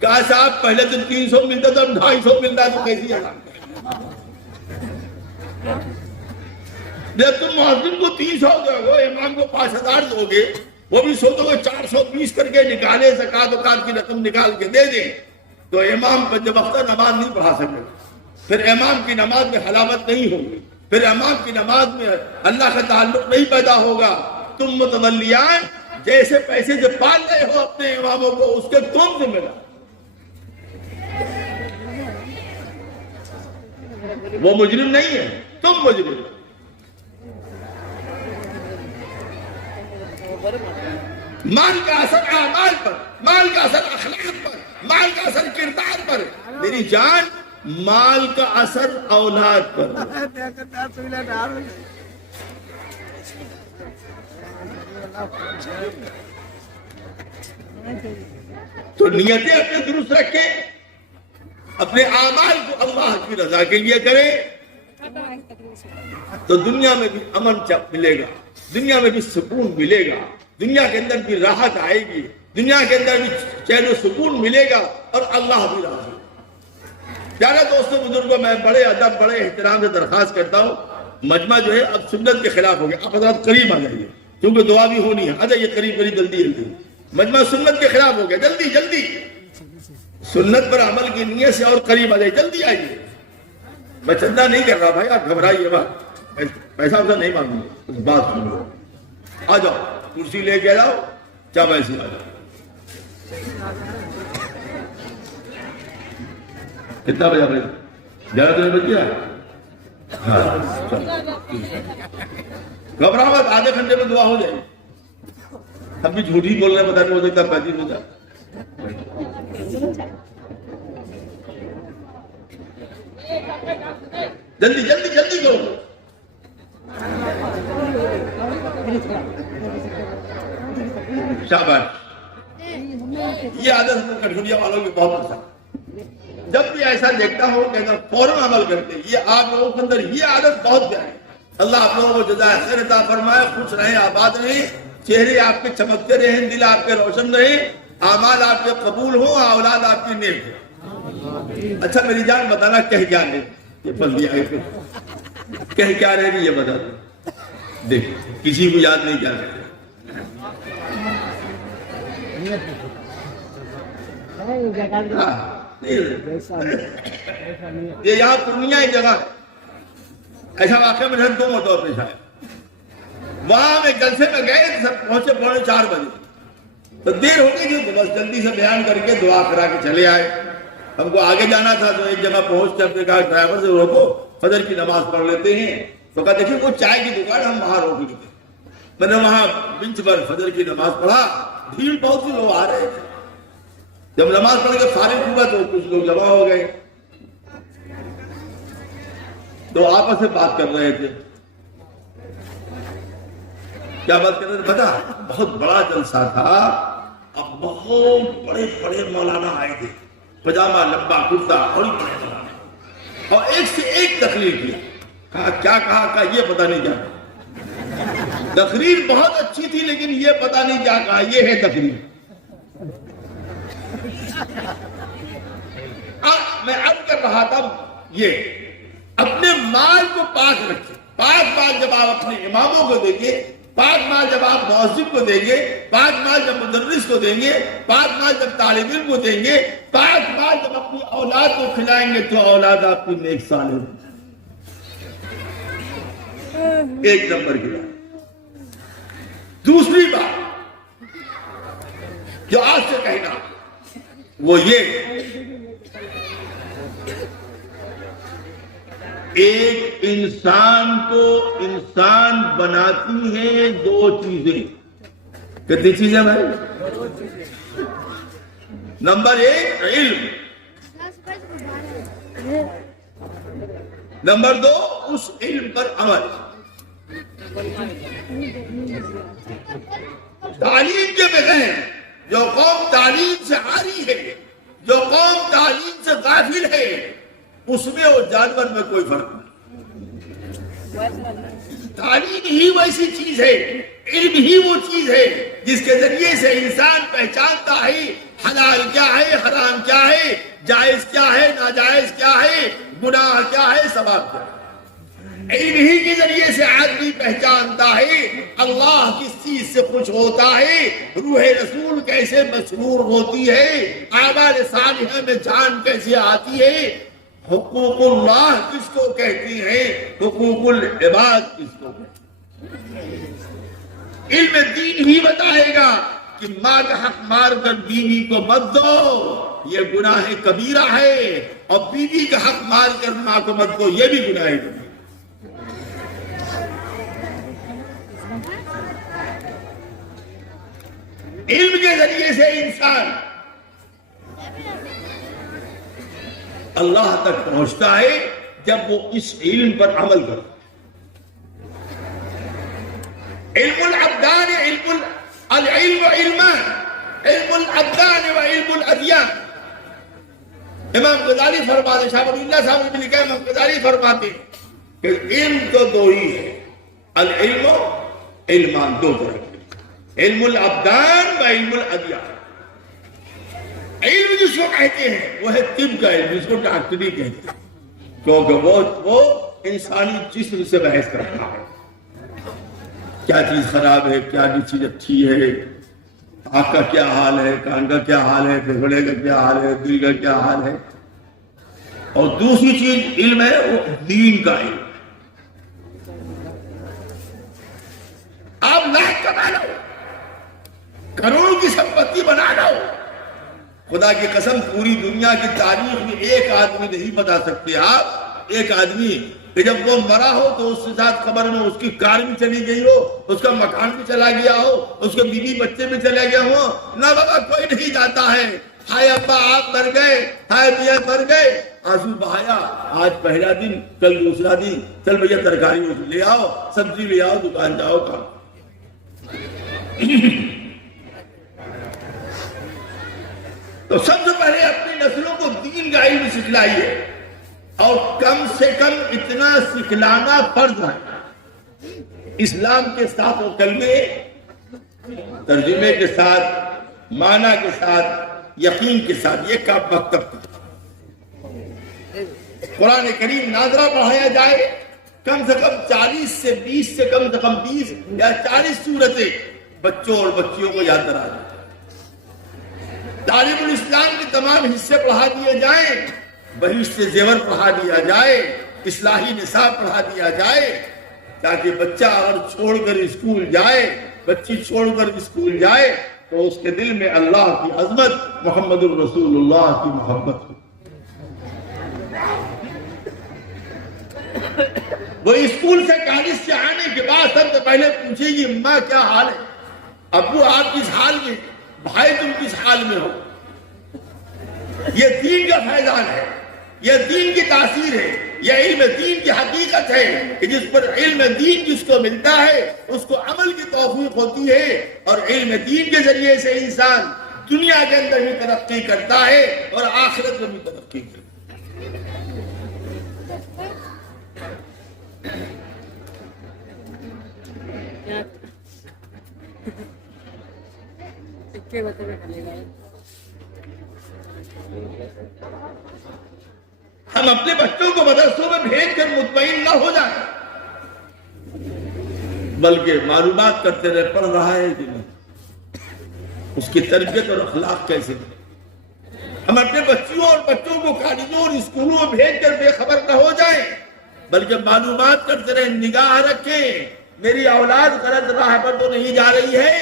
کہا صاحب پہلے تو 300 ملتا تو اب 250 ملتا ہے تو کیسی اذان کہہ رہا ہے؟ جب تم مؤذن کو 300 دو گے، امام کو 5000 دو گے، وہ بھی سوچو گے 420 کر کے نکالے، زکات وکات کی رقم نکال کے دے دیں، تو امام پنج وقتہ نماز نہیں پڑھا سکے، پھر امام کی نماز میں حلاوت نہیں ہوگی، پھر امام کی نماز میں اللہ کا تعلق نہیں پیدا ہوگا۔ تم متولیان جیسے پیسے جو پال رہے ہو اپنے اماموں کو، اس کے تم ذمہ دار، وہ مجرم نہیں ہے، تم مجرم۔ مال کا اثر اعمال پر، مال کا اثر اخلاق پر، مال کا اثر کردار پر، میری جان مال کا اثر اولاد پر۔ تو نیتیں اپنے درست رکھیں، اپنے اعمال کو اللہ کی رضا کے لیے کریں، تو دنیا میں بھی امن ملے گا، دنیا میں بھی سکون ملے گا، دنیا کے اندر بھی راحت آئے گی، دنیا کے اندر بھی چین و سکون ملے گا، اور اللہ بھی راضی۔ پیارے دوستوں بزرگوں، میں بڑے ادب بڑے احترام سے درخواست کرتا ہوں، مجمع جو ہے اب سنت کے خلاف ہو گیا، آپ حضرات قریب آ جائیے کیونکہ دعا بھی ہونی ہے، آ جائیے قریب قریب، جلدی جلدی، مجمع سنت کے خلاف ہو گیا، جلدی جلدی سنت پر عمل کی نیت سے اور قریب آ جائیے، جلدی آئیے۔ میں چندہ نہیں کر رہا بھائی، آپ گھبرائیے بات، پیسہ ویسا نہیں مانگوں گا، اس بات سنو، آ جاؤ کرسی لے کے آؤ، چاہ ایسے آ جاؤ۔ کتنا بجا بھائی؟ 11 بج گیا؟ گھبراؤ مت، آدھے گھنٹے میں دعا ہو جائے گی۔ ہم بھی جھوٹ ہی بول رہے ہیں، پتہ نہیں ہو سکتا 35 ہو جائے۔ جلدی جلدی جلدی کرو۔ شاباش، یہ عادت کٹھوڑیا والوں کی بہت پسند۔ جب بھی ایسا دیکھتا ہوں کہ اگر فوراً عمل کرتے، یہ آپ لوگوں کے اندر یہ عادت بہت پیاری ہے۔ اللہ آپ لوگوں کو جزائے خیر عطا فرمائے، خوش رہیں، آباد رہیں، چہرے آپ کے چمکتے رہیں، دل آپ کے روشن رہیں، اعمال آپ کے قبول ہوں، اولاد آپ کی نیک ہو۔ اچھا میری جان بتانا کہہ کیا رہے، یہ پڑھ لیا ہے کہہ کیا رہے گی، یہ بتا دیں، دیکھ کسی کو یاد نہیں کیا رہے۔ یہ یہاں پورنیہ ایک جگہ ہے، ایسا واقعہ میں 2 مرتبہ پیش آیا۔ وہاں میں جلسے میں گئے، سب پہنچے 3:45 بجے، تو دیر ہو گئی تھی، تو بس جلدی سے بیان کر کے دعا کرا کے چلے آئے۔ ہم کو آگے جانا تھا، تو ایک جگہ پہنچ کے ہم نے کہا ڈرائیور سے روکو، فجر کی نماز پڑھ لیتے ہیں۔ تو کہا دیکھیں کوئی چائے کی دکان، ہم وہاں روک لیتے۔ میں نے وہاں بنچ پر فجر کی نماز پڑھا، بھیڑ بہت سی لوگ آ رہے تھے۔ جب نماز پڑھ کے فارغ ہوا تو کچھ لوگ جمع ہو گئے، تو آپس میں بات کر رہے تھے۔ کیا بات کر رہے تھے پتا؟ بہت بڑا جلسہ تھا، اب بہت بڑے بڑے مولانا آئے تھے، پجامہ لمبا کرتا، بڑی بڑے مولانا، اور ایک سے ایک تقریر کیا۔ کہا کیا کہا یہ پتہ نہیں کیا کہا۔ تقریر بہت اچھی تھی لیکن یہ پتہ نہیں کیا کہا، یہ ہے تقریر۔ میں عرض کر رہا تھا، یہ اپنے مال کو پاک رکھیں۔ پاک مال جب آپ اپنے اماموں کو دیں گے، پاک مال جب آپ مؤذن کو دیں گے، پاک مال جب مدرس کو دیں گے، پاک مال جب طالب علم کو دیں گے، پاک مال جب اپنی اولاد کو کھلائیں گے، تو اولاد آپ کی نیک صالح ایک نمبر کی بات۔ دوسری بات جو آج سے کہنا وہ یہ، ایک انسان کو انسان بناتی ہیں 2 چیزیں۔ کتنی چیزیں بھائی؟ نمبر 1 علم، نمبر 2 اس علم پر عمل۔ تعلیم کے بغیر جو قوم تعلیم سے عاری ہے، جو قوم تعلیم سے غافل ہے، اس میں اور جانور میں کوئی فرق نہیں۔ تعلیم ہی ویسی چیز ہے، علم ہی وہ چیز ہے جس کے ذریعے سے انسان پہچانتا ہے حلال کیا ہے، حرام کیا ہے، جائز کیا ہے، ناجائز کیا ہے، گناہ کیا ہے، ثواب کیا ہے۔ علم ہی کے ذریعے سے آدمی پہچانتا ہے اللہ کس چیز سے خوش ہوتا ہے، روح رسول کیسے مسرور ہوتی ہے، اعمال صالحہ میں جان کیسے آتی ہے، حقوق اللہ کس کو کہتی ہیں، حقوق العباد کس کو کہتی ہیں۔ علم دین ہی بتائے گا کہ ماں کا حق مار کر بیوی کو مت دو، یہ گناہ کبیرہ ہے، اور بیوی کا حق مار کر ماں کو مت دو، یہ بھی گناہ کبیرہ۔ علم کے ذریعے سے انسان اللہ تک پہنچتا ہے جب وہ اس علم پر عمل کرتا ہے۔ علم الابدان العلم علمان، علم الابدان و علم الادیان۔ امام غزالی فرماتے، شاہ ولی اللہ صاحب نے لکھا ہے، امام غزالی فرماتے کہ علم تو دو ہی ہے، العلم علمان، دو طرح کے، علم الابدان و علم الادیان۔ علم جس کو کہتے ہیں وہ ہے طب کا علم، جس کو ڈاکٹری کہتے ہیں، کیونکہ وہ انسانی جسم سے بحث کرتا ہے، کیا چیز خراب ہے، کیا چیز اچھی ہے، آنکھ کا کیا حال ہے، کان کا کیا حال ہے، پھیپھڑے کا کیا حال ہے، دل کا کیا حال ہے۔ اور دوسری چیز علم ہے وہ دین کا علم۔ آپ لاکھ کما لو، کروڑوں کی سمپتی بنا لو، خدا کی قسم پوری دنیا کی تاریخ میں ایک آدمی نہیں بتا سکتے آپ، ایک آدمی کہ جب وہ مرا ہو تو اس کے ساتھ قبر میں اس کی کار بھی چلی گئی ہو، اس کا مکان بھی چلا گیا ہو، اس کے بیوی بچے بھی چلے گئے ہو، نہ بابا کوئی نہیں جاتا ہے، ہائے ابا آپ مر گئے، ہائے میاں مر گئے، آنسو بہایا، آج پہلا دن، کل دوسرا دن، چل بھیا ترکاری لے آؤ، سبزی لے آؤ، دکان جاؤ، کام۔ تو سب سے پہلے اپنی نسلوں کو دین کا علم سکھلائیے، اور کم سے کم اتنا سکھلانا فرض ہے۔ اسلام کے ساتھ وہ کلمے ترجمے کے ساتھ، معنی کے ساتھ، یقین کے ساتھ، یہ کام مکتب کا۔ قرآن کریم ناظرہ پڑھایا جائے، کم سے کم 40 سے 20 سے کم سے کم 20 یا 40 سورتیں بچوں اور بچیوں کو یاد کرا دیں۔ تعلیم الاسلام کے تمام حصے پڑھا دیے جائیں، بہشت زیور پڑھا دیا جائے، اصلاحی نصاب پڑھا دیا جائے، تاکہ بچہ اگر چھوڑ کر اسکول جائے، بچی چھوڑ کر اسکول جائے تو اس کے دل میں اللہ کی عظمت، محمد الرسول اللہ کی محبت ہو۔ وہ اسکول سے کالج سے آنے کے بعد سب سے پہلے پوچھے گی اماں کیا حال ہے، ابو آپ کس حال میں، بھائی تم کس حال میں ہو۔ یہ دین کا فیضان ہے، یہ دین کی تاثیر ہے، یہ علم دین کی حقیقت ہے کہ جس پر علم دین جس کو ملتا ہے اس کو عمل کی توفیق ہوتی ہے، اور علم دین کے ذریعے سے انسان دنیا کے اندر بھی ترقی کرتا ہے اور آخرت میں بھی ترقی کرتا ہے۔ ہم اپنے بچوں کو مدرسوں میں بھیج کر مطمئن نہ ہو جائیں، بلکہ معلومات کرتے رہے پڑھ رہا ہے کہ نہیں، اس کی تربیت اور اخلاق کیسے ہے۔ ہم اپنے بچیوں اور بچوں کو کالجوں اور اسکولوں میں بھیج کر بے خبر نہ ہو جائیں، بلکہ معلومات کرتے رہے، نگاہ رکھیں میری اولاد غلط راہ پر تو نہیں جا رہی ہے۔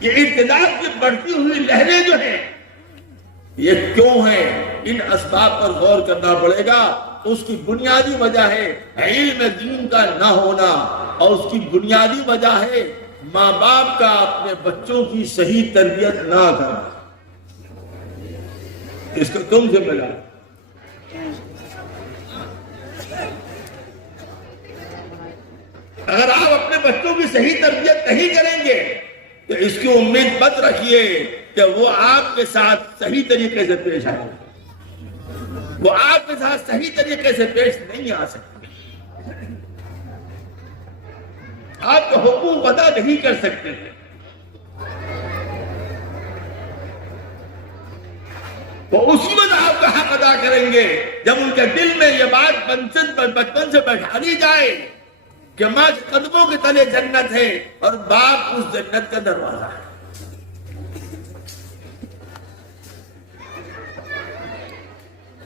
یہ ابتداء کی بڑھتی ہوئی لہریں جو ہیں یہ کیوں ہیں، ان اسباب پر غور کرنا پڑے گا۔ اس کی بنیادی وجہ ہے علم دین کا نہ ہونا، اور اس کی بنیادی وجہ ہے ماں باپ کا اپنے بچوں کی صحیح تربیت نہ کرنا۔ اس کو تم سے ملا اگر آپ اپنے بچوں کی صحیح تربیت نہیں کریں گے تو اس کی امید مت رکھیے کہ وہ آپ کے ساتھ صحیح طریقے سے پیش آئے گا، وہ آپ کے ساتھ صحیح طریقے سے پیش نہیں آ سکتے، آپ کا حقوق ادا نہیں کر سکتے ہیں۔ وہ اسی وقت آپ کا حق ادا کریں گے جب ان کے دل میں یہ بات بچپن سے بیٹھانی جائے کہ ماں کے قدموں کے تلے جنت ہے اور باپ اس جنت کا دروازہ ہے۔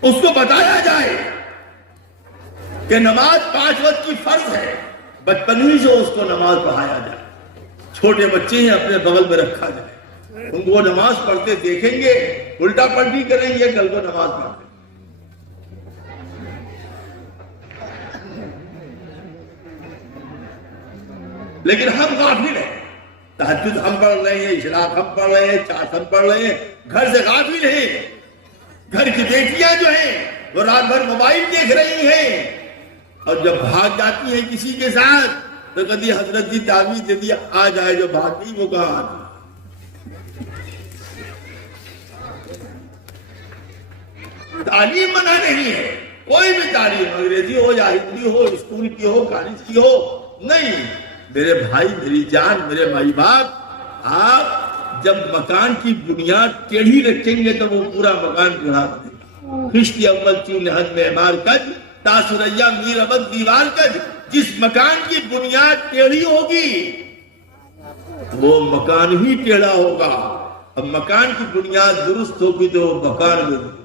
اس کو بتایا جائے کہ نماز 5 وقت کی فرض ہے، بچپن ہی سے اس کو نماز پڑھایا جائے، چھوٹے بچے ہیں اپنے بغل میں رکھا جائے، ان کو نماز پڑھتے دیکھیں گے الٹا پلٹی کریں گے، کل کو نماز پڑھتے۔ لیکن ہم غافل ہیں، تہجد ہم پڑھ رہے ہیں، اشراق ہم پڑھ رہے ہیں، چاس ہم پڑھ رہے ہیں، گھر سے غافل ہیں۔ گھر کی بیٹیاں جو ہیں وہ رات بھر موبائل دیکھ رہی ہیں، اور جب بھاگ جاتی ہیں کسی کے ساتھ تو کبھی حضرت جی تعویذ دے دیا، آ جائے جو بھاگ گئی وہ کہاں آتی۔ تعلیم منع نہیں ہے، کوئی بھی تعلیم، انگریزی ہو یا ہندی ہو، اسکول کی ہو، کالج کی ہو، نہیں۔ میرے بھائی، میری جان، میرے مائی باپ، آپ جب مکان کی بنیاد ٹیڑھی رکھیں گے تو وہ پورا مکان ٹیڑھا بنے گا۔ خشتی اول چین نہد معمار کج، تاثریا میر ابد دیوار کج۔ جس مکان کی بنیاد ٹیڑھی ہوگی وہ مکان ہی ٹیڑھا ہوگا، اب مکان کی بنیاد درست ہوگی تو وہ مکان بھی درست۔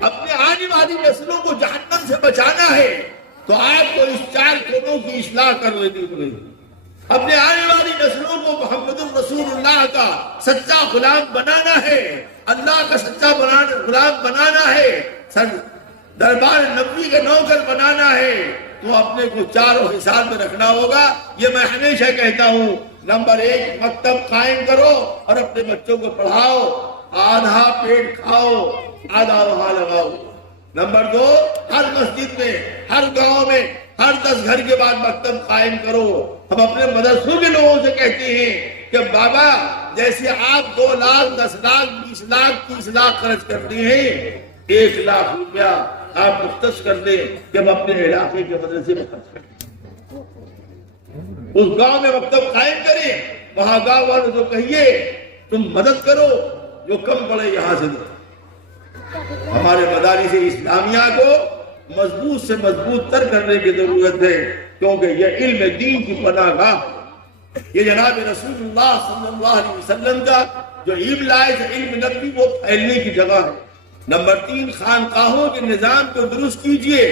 اپنے آنے والی نسلوں کو جہنم سے بچانا ہے تو آپ کو اس 4 کونوں کی اصلاح کر لینی پڑے گی۔ اپنے آنے والی نسلوں کو محمد رسول اللہ کا سچا غلام بنانا ہے، اللہ کا سچا غلام بنانا ہے، دربار نبوی کے نوکر بنانا ہے، تو اپنے کو 4 حساب میں رکھنا ہوگا۔ یہ میں ہمیشہ کہتا ہوں، نمبر 1 مکتب قائم کرو اور اپنے بچوں کو پڑھاؤ، آدھا پیٹ کھاؤ آدھا وہاں لگاؤ۔ نمبر 2 ہر مسجد میں، ہر گاؤں میں، ہر 10 گھر کے بعد مکتب قائم کرو۔ ہم اپنے مدرسوں کے لوگوں سے کہتے ہیں کہ بابا جیسے آپ 2 لاکھ 10 لاکھ 20 لاکھ 30 لاکھ خرچ کرتے ہیں، 1 لاکھ روپیہ آپ مختص کر دیں کہ ہم اپنے علاقے کے مدرسے میں خرچ کریں، اس گاؤں میں مکتب قائم کریں، وہاں گاؤں والوں کو کہیے تم مدد کرو، جو کم پڑے یہاں سے دو۔ ہمارے مدارس اسلامیہ کو مضبوط سے مضبوط تر کرنے کی ضرورت ہے، کیونکہ یہ علم دین کی پناہ گاہ ہے۔ یہ جناب رسول اللہ صلی اللہ علیہ وسلم کا جو علم لائے تھے، علم نبوی، وہ پھیلنے کی جگہ ہے۔ نمبر 3 خانقاہوں کے نظام کو درست کیجئے،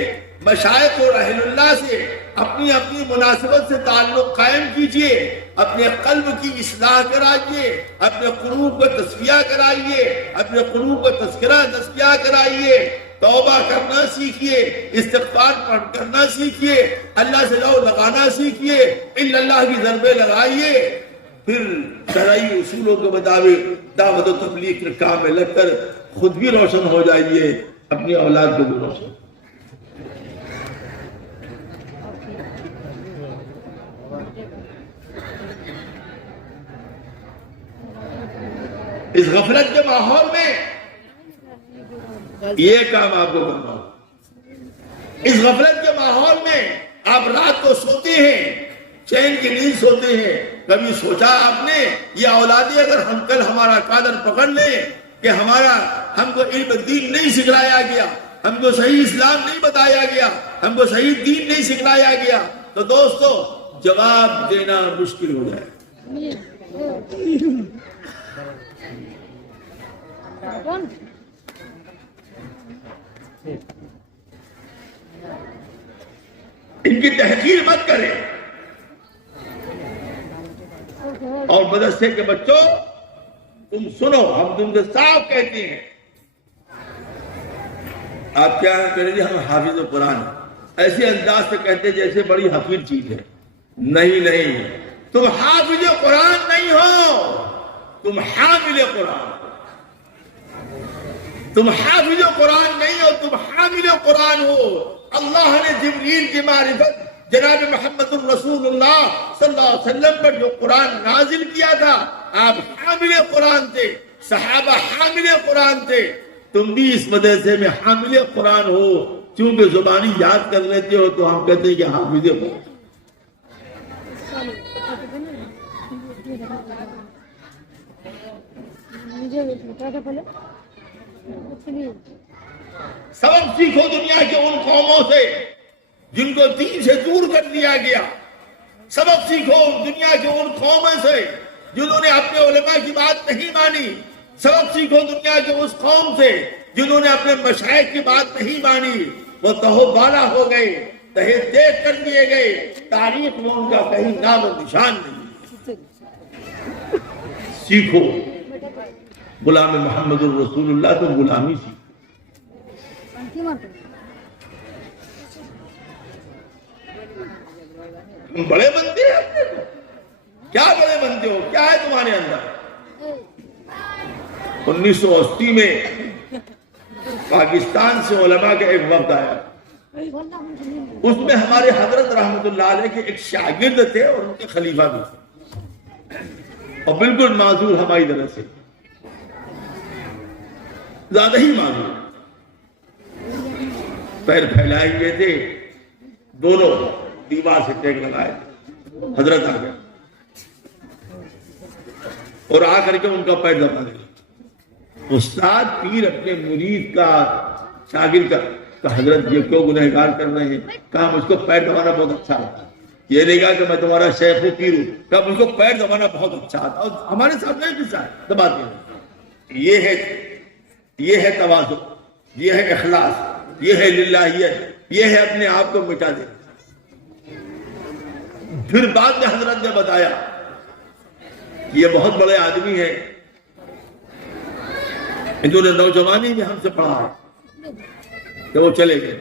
مشائخ اور اہل اللہ سے اپنی اپنی مناسبت سے تعلق قائم کیجئے، اپنے قلب کی اصلاح کرائیے، اپنے قلوب کو تصفیہ کرائیے، اپنے قلوب کو تزکیہ کرائیے، توبہ کرنا سیکھیے، استغفار کرنا سیکھیے، اللہ سے لو لگانا سیکھیے، اللہ کی ضربیں لگائیے، پھر شرعی اصولوں کے مطابق دعوت و تبلیغ کے کام میں لگ کر خود بھی روشن ہو جائیے، اپنی اولاد کو بھی روشن۔ اس غفلت کے ماحول میں یہ کام آپ کو کرنا ہوگا۔ اس غفلت کے ماحول میں آپ رات کو سوتے ہیں، چین کی نیند سوتے ہیں، کبھی سوچا آپ نے یہ اولادیں اگر ہم کل ہمارا قادر پکڑ لیں کہ ہم کو علم دین نہیں سکھلایا گیا، ہم کو صحیح اسلام نہیں بتایا گیا، ہم کو صحیح دین نہیں سکھلایا گیا، تو دوستو جواب دینا مشکل ہو جائے۔ ان کی تحقیر مت کریں، اور مدرسے کے بچوں تم سنو، ہم تم سے صاف کہتے ہیں، آپ کیا کہہ رہے ہم حافظ قرآن، ایسے انداز سے کہتے جیسے بڑی حقیر چیز ہے۔ نہیں، تم حافظ قرآن نہیں ہو، تم حامل قرآن۔ تم حافظ قرآن نہیں ہو، تم حامل قرآن ہو۔ اللہ نے جبریل کی معرفت جناب محمد الرسول اللہ صلی اللہ علیہ وسلم پر جو قرآن نازل کیا تھا، آپ حامل قرآن تھے، صحابہ حامل قرآن تھے، تم بھی اس مدرسے میں حامل قرآن ہو۔ چونکہ زبانی یاد کر لیتے ہو تو ہم کہتے ہیں کہ حافظ قرآن۔ سبق سیکھو دنیا کے ان قوموں سے جن کو دین سے دور کر دیا گیا۔ سبق سیکھو دنیا کے ان قوموں سے جنہوں نے اپنے علماء کی بات نہیں مانی۔ سبق سیکھو دنیا کے اس قوم سے جنہوں نے اپنے مشائخ کی بات نہیں مانی۔ وہ تہو بالا ہو گئے، تہے دیکھ کر دیے گئے، تاریخ میں ان کا کہیں نام و نشان نہیں۔ سیکھو غلام محمد الرسول اللہ تو غلامی سی۔ تم بڑے بنتے ہیں اپنے کو، کیا بڑے بنتے ہو؟ کیا ہے تمہارے اندر؟ 1980 میں پاکستان سے علماء کا ایک وفد آیا، اس میں ہمارے حضرت رحمت اللہ علیہ کے ایک شاگرد تھے اور ان کے خلیفہ بھی تھے، اور بالکل معذور ہماری طرح سے، زیادہ ہی معذور، پیر پھیلائے ہوئے تھے، دونوں دیوار سے ٹیک لگائے تھے۔ حضرت آ گئے اور آ کر کے ان کا پیر دبا دیا۔ استاد پیر اپنے مرید کا، شاگرد کا، حضرت یہ کیوں گنہگار کر رہے ہیں؟ کہا مجھ کو پیر دبانا بہت اچھا آتا ہے۔ یہ نہیں کہا کہ میں تمہارا شیخ و پیر ہوں، کہا مجھ کو پیر دبانا بہت اچھا آتا ہے، اور ہمارے سامنے بھی دبا دیا۔ یہ ہے تواضع، یہ ہے اخلاص، یہ ہے للہیت، یہ ہے اپنے آپ کو مٹا دے۔ پھر بعد میں حضرت نے بتایا کہ یہ بہت بڑے آدمی ہیں، انہوں نے نوجوانی میں ہم سے پڑھا ہے، کہ وہ چلے گئے۔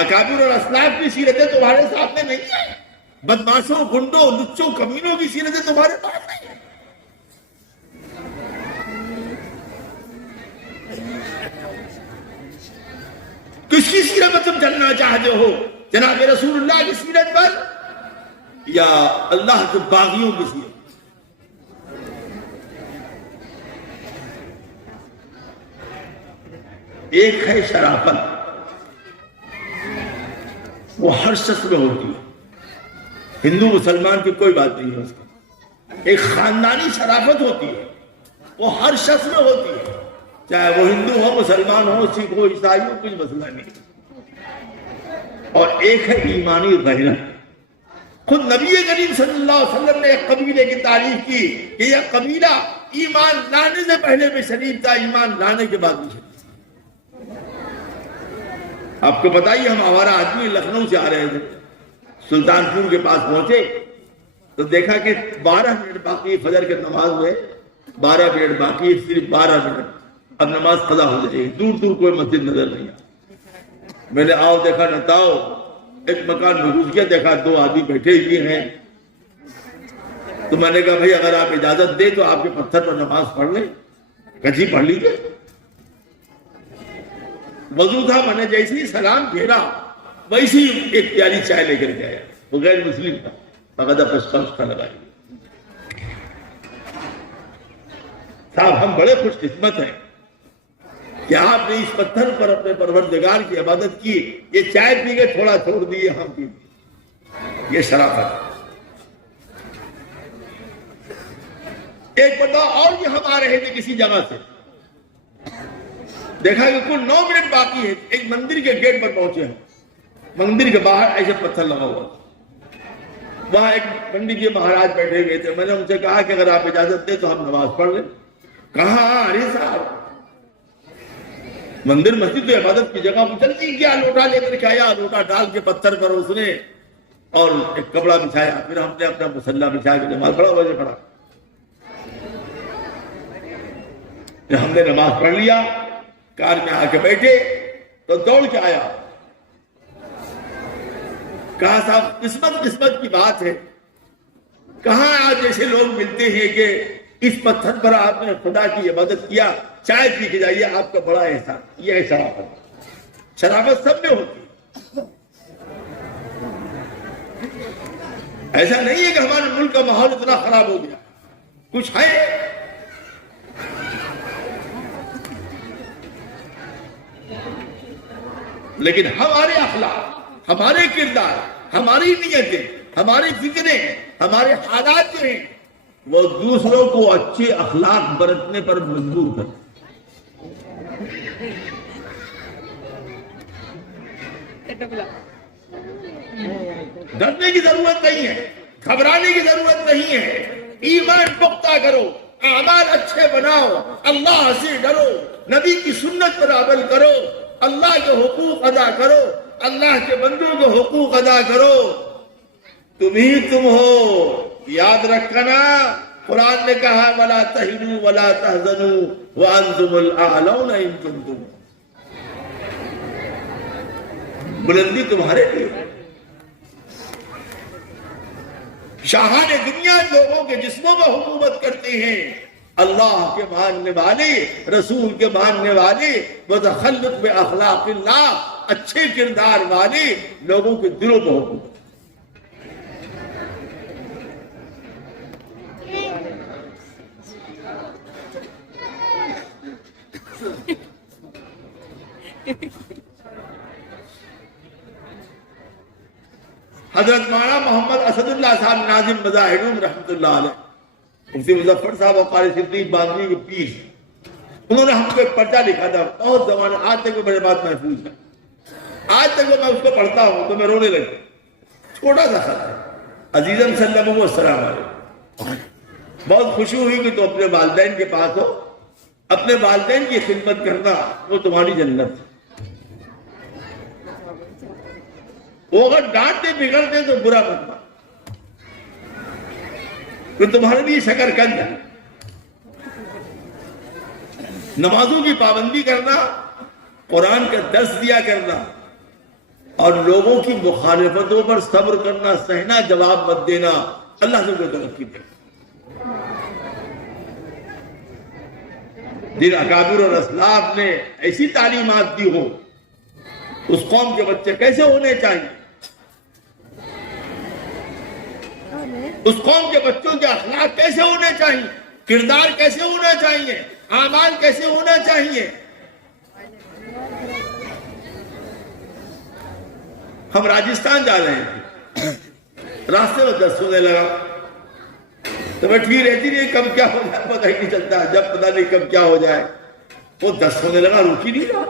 اکابر اور اسلاف کی سیرتیں تمہارے سامنے نہیں ہیں، بدماشوں، گنڈوں، لچوں، کمینوں کی سیرتیں تمہارے پاس نہیں ہیں۔ کس کی سیرت پر تم چلنا چاہتے ہو؟ جناب رسول اللہ کی سیرت پر یا اللہ کے باغیوں کی سیرت؟ ایک ہے شرافت، وہ ہر شخص میں ہوتی ہے، ہندو مسلمان کی کوئی بات نہیں ہے اس کا۔ ایک خاندانی شرافت ہوتی ہے، وہ ہر شخص میں ہوتی ہے، چاہے وہ ہندو ہو، مسلمان ہو، سکھ ہو، عیسائی ہو، کچھ مسئلہ نہیں۔ اور ایک ہے ایمانی غیرت۔ خود نبی کریم صلی اللہ علیہ وسلم نے ایک قبیلے کی تعریف کی کہ یہ قبیلہ ایمان لانے سے پہلے بھی شریف تھا، ایمان لانے کے بعد بھی شریف۔ آپ کو بتائیے، ہمارا آدمی لکھنؤ سے آ رہے تھے، سلطان پور کے پاس پہنچے تو دیکھا کہ 12 منٹ باقی فجر کے نماز میں، 12 منٹ باقی، صرف 12 منٹ، اب نماز قضا ہو جائے گی۔ دور دور کوئی مسجد نظر نہیں آئی۔ میں نے آؤ دیکھا نہ تاؤ، ایک مکان میں گھس گیا، دیکھا 2 آدمی بیٹھے ہوئے ہیں۔ تو میں نے کہا بھائی اگر آپ اجازت دیں تو آپ کے پتھر پر نماز پڑھ لیں۔ کچھی پڑھ لیجیے۔ وضو تھا، میں نے جیسے ہی سلام پھیرا ویسے ہی ایک پیالی چائے لے کر کے آیا، وہ غیر مسلم تھا، فقط پشکا لگائی۔ صاحب ہم بڑے خوش قسمت ہیں کہ آپ نے اس پتھر پر اپنے پروردگار کی عبادت کی، یہ چائے پی کے تھوڑا چھوڑ دیے، ہم پی دیے، یہ شرافت۔ ایک بندہ اور بھی ہم آ رہے تھے کسی جگہ سے، دیکھا کہ کل 9 منٹ باقی ہے، ایک مندر کے گیٹ پر پہنچے ہیں، مندر کے باہر ایسے پتھر لگا ہوا، وہاں ایک پنڈت جی مہاراج بیٹھے ہوئے تھے۔ میں نے ان سے کہا کہ اگر آپ اجازت دیں تو ہم نماز پڑھ لیں۔ کہاں ارے صاحب، مندر مسجد تو عبادت کی جگہ، جلدی کیا، لوٹا لے کر کے آیا، لوٹا ڈال کے پتھر پر اس نے اور ایک کپڑا بچھایا، پھر ہم نے اپنا مصلی بچھا کے نماز پڑھا، وجہ پڑھا۔ جب ہم نے نماز پڑھ لیا، کار میں آ کے بیٹھے تو دوڑ کے آیا، کہا صاحب قسمت کی بات ہے، کہاں آج جیسے لوگ ملتے ہیں کہ اس پتھر پر آپ نے خدا کی عبادت کیا، چائے پی کے جائیے، آپ کا بڑا احسان. یہ ہے شرافت. شرافت سب میں ہوتی ہے. ایسا نہیں ہے کہ ہمارے ملک کا ماحول اتنا خراب ہو گیا، کچھ ہے. لیکن ہمارے اخلاق، ہمارے کردار، ہماری نیتیں، ہماری فکریں، ہمارے حالات جو ہیں وہ دوسروں کو اچھے اخلاق برتنے پر مجبور کرتے. ڈرنے کی ضرورت نہیں ہے، گھبرانے کی ضرورت نہیں ہے. ایمان پختہ کرو، اعمال اچھے بناؤ، اللہ سے ڈرو، نبی کی سنت پر عمل کرو، اللہ کے حقوق ادا کرو، اللہ کے بندوں کے حقوق ادا کرو. تم ہی تم ہو. یاد رکھنا قرآن نے کہا وَلَا تَهِنُوا وَلَا تَحْزَنُوا وَأَنْتُمُ الْأَعْلَوْنَ إِن كُنتُم. بلندی تمہارے لیے. شاہان دنیا لوگوں کے جسموں میں حکومت کرتے ہیں، اللہ کے ماننے والے، رسول کے ماننے والے، متخلق بأخلاق اللہ، اچھے کردار والے لوگوں کے دلوں میں حکومت. حضرت مولانا محمد اسد اللہ صاحب ناظم مظاہرون رحمۃ اللہ علیہ، مفتی مظفر صاحب اور قاری صدیق باندھوی کے پیر، انہوں نے ہم کو ایک پرچہ لکھا تھا بہت زمانے، آج تک وہ میرے بات محفوظ ہے. آج تک میں اس کو پڑھتا ہوں تو میں رونے لگتا. چھوٹا سا خط ہے. عزیزم سلم السلام علیکم، بہت خوشی ہوئی کہ تو اپنے والدین کے پاس ہو. اپنے والدین کی خدمت کرنا وہ تمہاری جنت ہے. وہ اگر ڈانٹتے بگڑتے تو برا مت مان، وہ تمہارے لیے شکر قند ہے. نمازوں کی پابندی کرنا، قرآن کا درس دیا کرنا، اور لوگوں کی مخالفتوں پر صبر کرنا، سہنا، جواب مت دینا. اللہ سے کوئی ترقی دے. جن اکابر اور اسلاف نے ایسی تعلیمات دی ہو، اس قوم کے بچے کیسے ہونے چاہیے، اس قوم کے بچوں کے اخلاق کیسے ہونے چاہیے، کردار کیسے ہونا چاہیے، اعمال کیسے ہونا چاہیے. ہم راجستھان جا رہے تھے، راستے میں دست ہونے لگا تو میں ٹھیک رہتی نہیں، کب کیا ہو جائے پتہ ہی نہیں چلتا. جب پتہ نہیں کب کیا ہو جائے، وہ دست ہونے لگا، رک ہی نہیں رہا.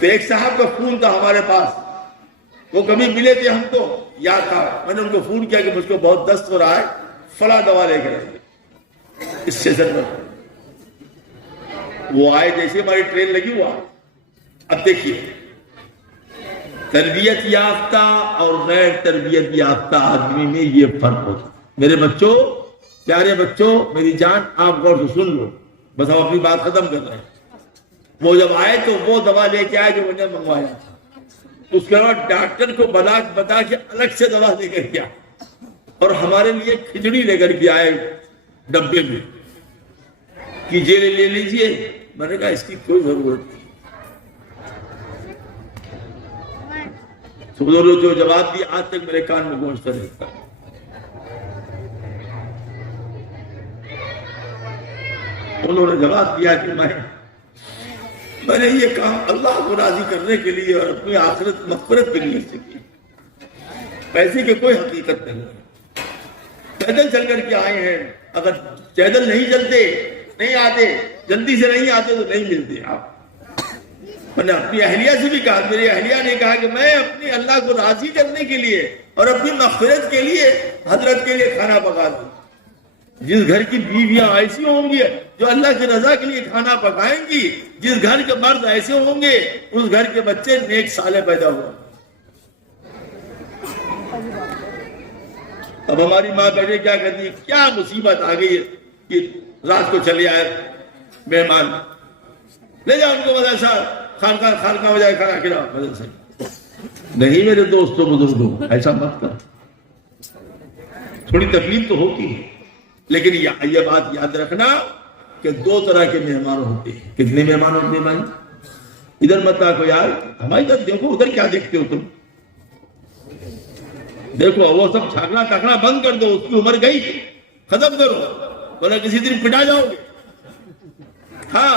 تو ایک صاحب کا فون تھا ہمارے پاس، وہ کبھی ملے تھے ہم کو یاد تھا. میں نے ان کو فون کیا کہ مجھ کو بہت دست ہو رہا ہے، فلاں دوا لے کے اسٹیشن پر. وہ آئے، جیسے ہماری ٹرین لگی ہوا. اب دیکھیے، تربیت یافتہ اور غیر تربیت یافتہ آدمی میں یہ فرق ہوتا. میرے بچوں، پیارے بچوں، میری جان، آپ غور سے سن لو، بس ہم اپنی بات ختم کر رہے ہیں. وہ جب آئے تو وہ دوا لے کے آئے جو انہیں منگوایا تھا. اس کے بعد ڈاکٹر کو بتا کے الگ سے دوا لے کر کے آئے، اور ہمارے لیے کھچڑی لے کر کے آئے ڈبے میں کہ یہ لے لیجئے. میں نے کہا اس کی کوئی ضرورت نہیں. جو جواب دیا آج تک میرے کان میں گونجتا رہتا ہے. انہوں نے جواب دیا کہ میں نے یہ کام اللہ کو راضی کرنے کے لیے اور اپنی آخرت مغفرت کے لیے سے کی. پیسے کی کوئی حقیقت نہیں. پیدل چل کر کے آئے ہیں. اگر پیدل نہیں چلتے، نہیں آتے، جلدی سے نہیں آتے تو نہیں ملتے آپ. میں نے اپنی اہلیہ سے بھی کہا، میری اہلیہ نے کہا کہ میں اپنی اللہ کو راضی کرنے کے لیے اور اپنی مغفرت کے لیے حضرت کے لیے کھانا پکا دوں. جس گھر کی بیویاں ایسی ہوں گی جو اللہ کی رضا کے لیے کھانا پکائیں گی، جس گھر کے مرد ایسے ہوں گے، اس گھر کے بچے نیک صالح پیدا ہوں. اب ہماری ماں بہنیں کیا کہتی ہے، کیا مصیبت آ گئی ہے کہ رات کو چلے آئے مہمان، لے جاؤ ان کو مدرسہ، خانقاہ بجائے کھانا کھلاؤ مدرسہ. نہیں میرے دوستوں بزرگوں، ایسا مت کر. تھوڑی تکلیف تو ہوتی ہے. لیکن یہ بات یاد رکھنا کہ دو طرح کے مہمان ہوتے ہیں. کتنے مہمان ہوتے ہیں بھائی؟ ادھر مت آ کو یار، ہماری طرف دیکھو، ادھر کیا دیکھتے ہو تم؟ دیکھو وہ سب چھاکنا ٹاکنا بند کر دو، اس کی عمر گئی، ختم کرو، ورنہ کسی دن پٹا جاؤ گے. ہاں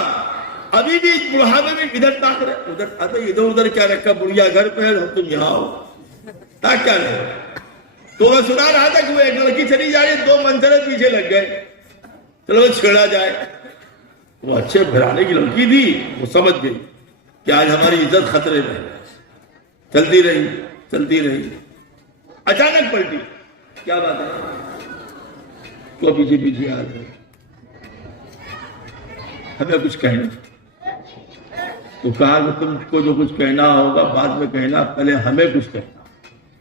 ابھی بھی بڑھاپے میں ادھر تاک رہے، ادھر ادھر کیا رکھا، بڑھیا گھر پہ ہے، تم یہاں ہو، تاک کیا رہے؟ تو میں سنا رہا تھا کہ وہ ایک لڑکی چلی جا رہی، دو منظرے پیچھے لگ گئے، چلو چھیڑا جائے. وہ اچھے گھرانے کی لڑکی تھی، وہ سمجھ گئی کہ آج ہماری عزت خطرے میں. چلتی رہی، اچانک پلٹی. کیا بات ہے؟ تو پیچھے آ گئے، ہمیں کچھ کہنا. تو کہا کہ تم کو جو کچھ کہنا ہوگا بعد میں کہنا، پہلے ہمیں کچھ کہنا.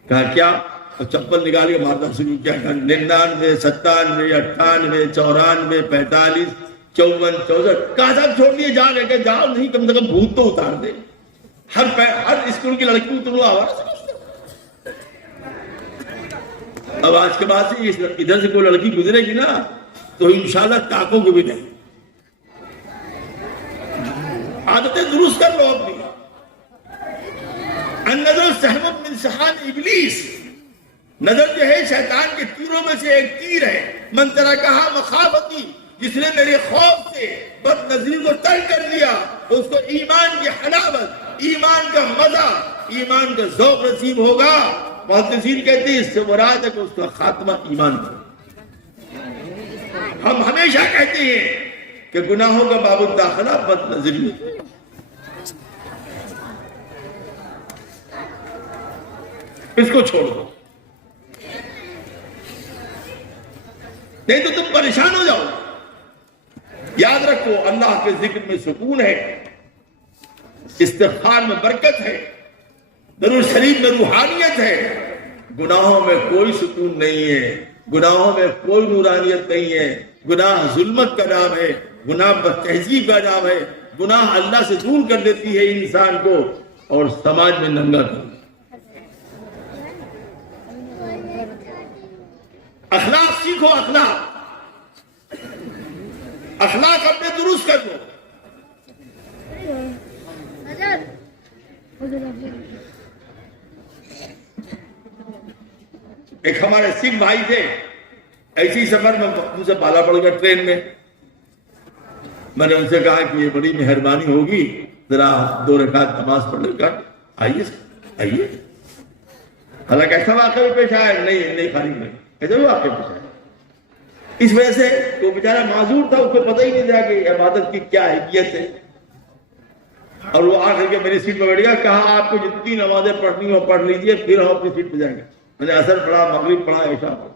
کہا کیا؟ تو چپل نکال کے مارنا شروع کیا. 99 97 98 94 45 54 64. کہا صاحب چھوڑ دیے، جا لے کے جاؤ، نہیں کم سے کم بھوت تو اتار دے. ہر اسکول کی لڑکی کو تم لوگ آواز. اب آج کے بعد سے ادھر سے کوئی لڑکی گزرے گی نا تو انشاءاللہ تاکوں کو بھی نہیں. عادتیں درست کر لو اپنی. النظر سہم من سہام ابلیس، نظر جو ہے شیطان کے تیروں میں سے ایک تیر ہے. من ترکہا مخافتی، جس نے میرے خوف سے بد نظری کو ترک کر دیا، اس کو ایمان کی حلاوت، ایمان کا مزہ، ایمان کا ذوق نصیب ہوگا. محدثین کہتے ہیں اس سے مراد ہے کہ اس کا خاتمہ ایمان پر. ہم ہمیشہ کہتے ہیں کہ گناہوں کا باب الداخلہ بد نظری ہے. اس کو چھوڑ دو، نہیں تو تم پریشان ہو جاؤ. یاد رکھو اللہ کے ذکر میں سکون ہے، استغفار میں برکت ہے، درود شریف میں روحانیت ہے. گناہوں میں کوئی سکون نہیں ہے، گناہوں میں کوئی نورانیت نہیں ہے. گناہ ظلمت کا نام ہے، گناہ بد تہذیب کا نام ہے. گناہ اللہ سے دور کر دیتی ہے انسان کو اور سماج میں ننگا کر. اخلاق سیکھو، اخلاق اپنے درست کر دو. ایک ہمارے سکھ بھائی تھے، ایسے ہی سفر میں ان سے پالا پڑ گیا ٹرین میں. میں نے ان سے کہا کہ یہ بڑی مہربانی ہوگی ذرا 2 رکعت نماز پڑھ لے. کہا آئیے. حالانکہ ایسا واقعہ بھی پیش آیا نہیں خالی نہیں، ایسا بھی واقعہ پیش آیا. اس وجہ سے وہ بیچارہ معذور تھا، اس کو پتہ ہی نہیں تھا کہ عبادت کی کیا حیثیت ہے. اور وہ آ کر کے میری سیٹ پہ بیٹھ گیا. کہا آپ کو جتنی نمازیں پڑھنی ہو پڑھ لیجئے، پھر ہم اپنی سیٹ پہ جائیں گے. میں نے عصر پڑھا، مغرب پڑھا، عشاء پڑھا.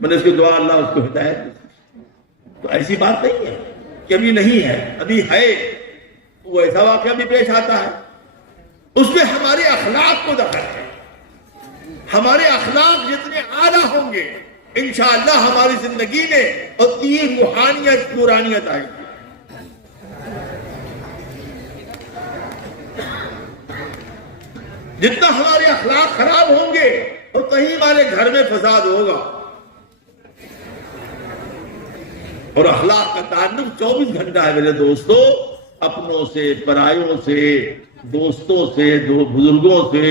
میں نے اس کی دعا اللہ اس کو ہدایت دی. تو ایسی بات نہیں ہے کہ ابھی نہیں ہے، ابھی ہے. وہ ایسا واقعہ بھی پیش آتا ہے، اس میں ہمارے اخلاق کو دخل ہے. ہمارے اخلاق جتنے اعلیٰ ہوں گے انشاءاللہ ہماری زندگی میں اتنی روحانیت نورانیت آئے گی. جتنا ہمارے اخلاق خراب ہوں گے اتنا ہی ہمارے گھر میں فساد ہوگا. اور اخلاق کا تعلق 24 گھنٹہ ہے میرے دوستو، اپنوں سے، پرایوں سے، دوستوں سے، بزرگوں سے،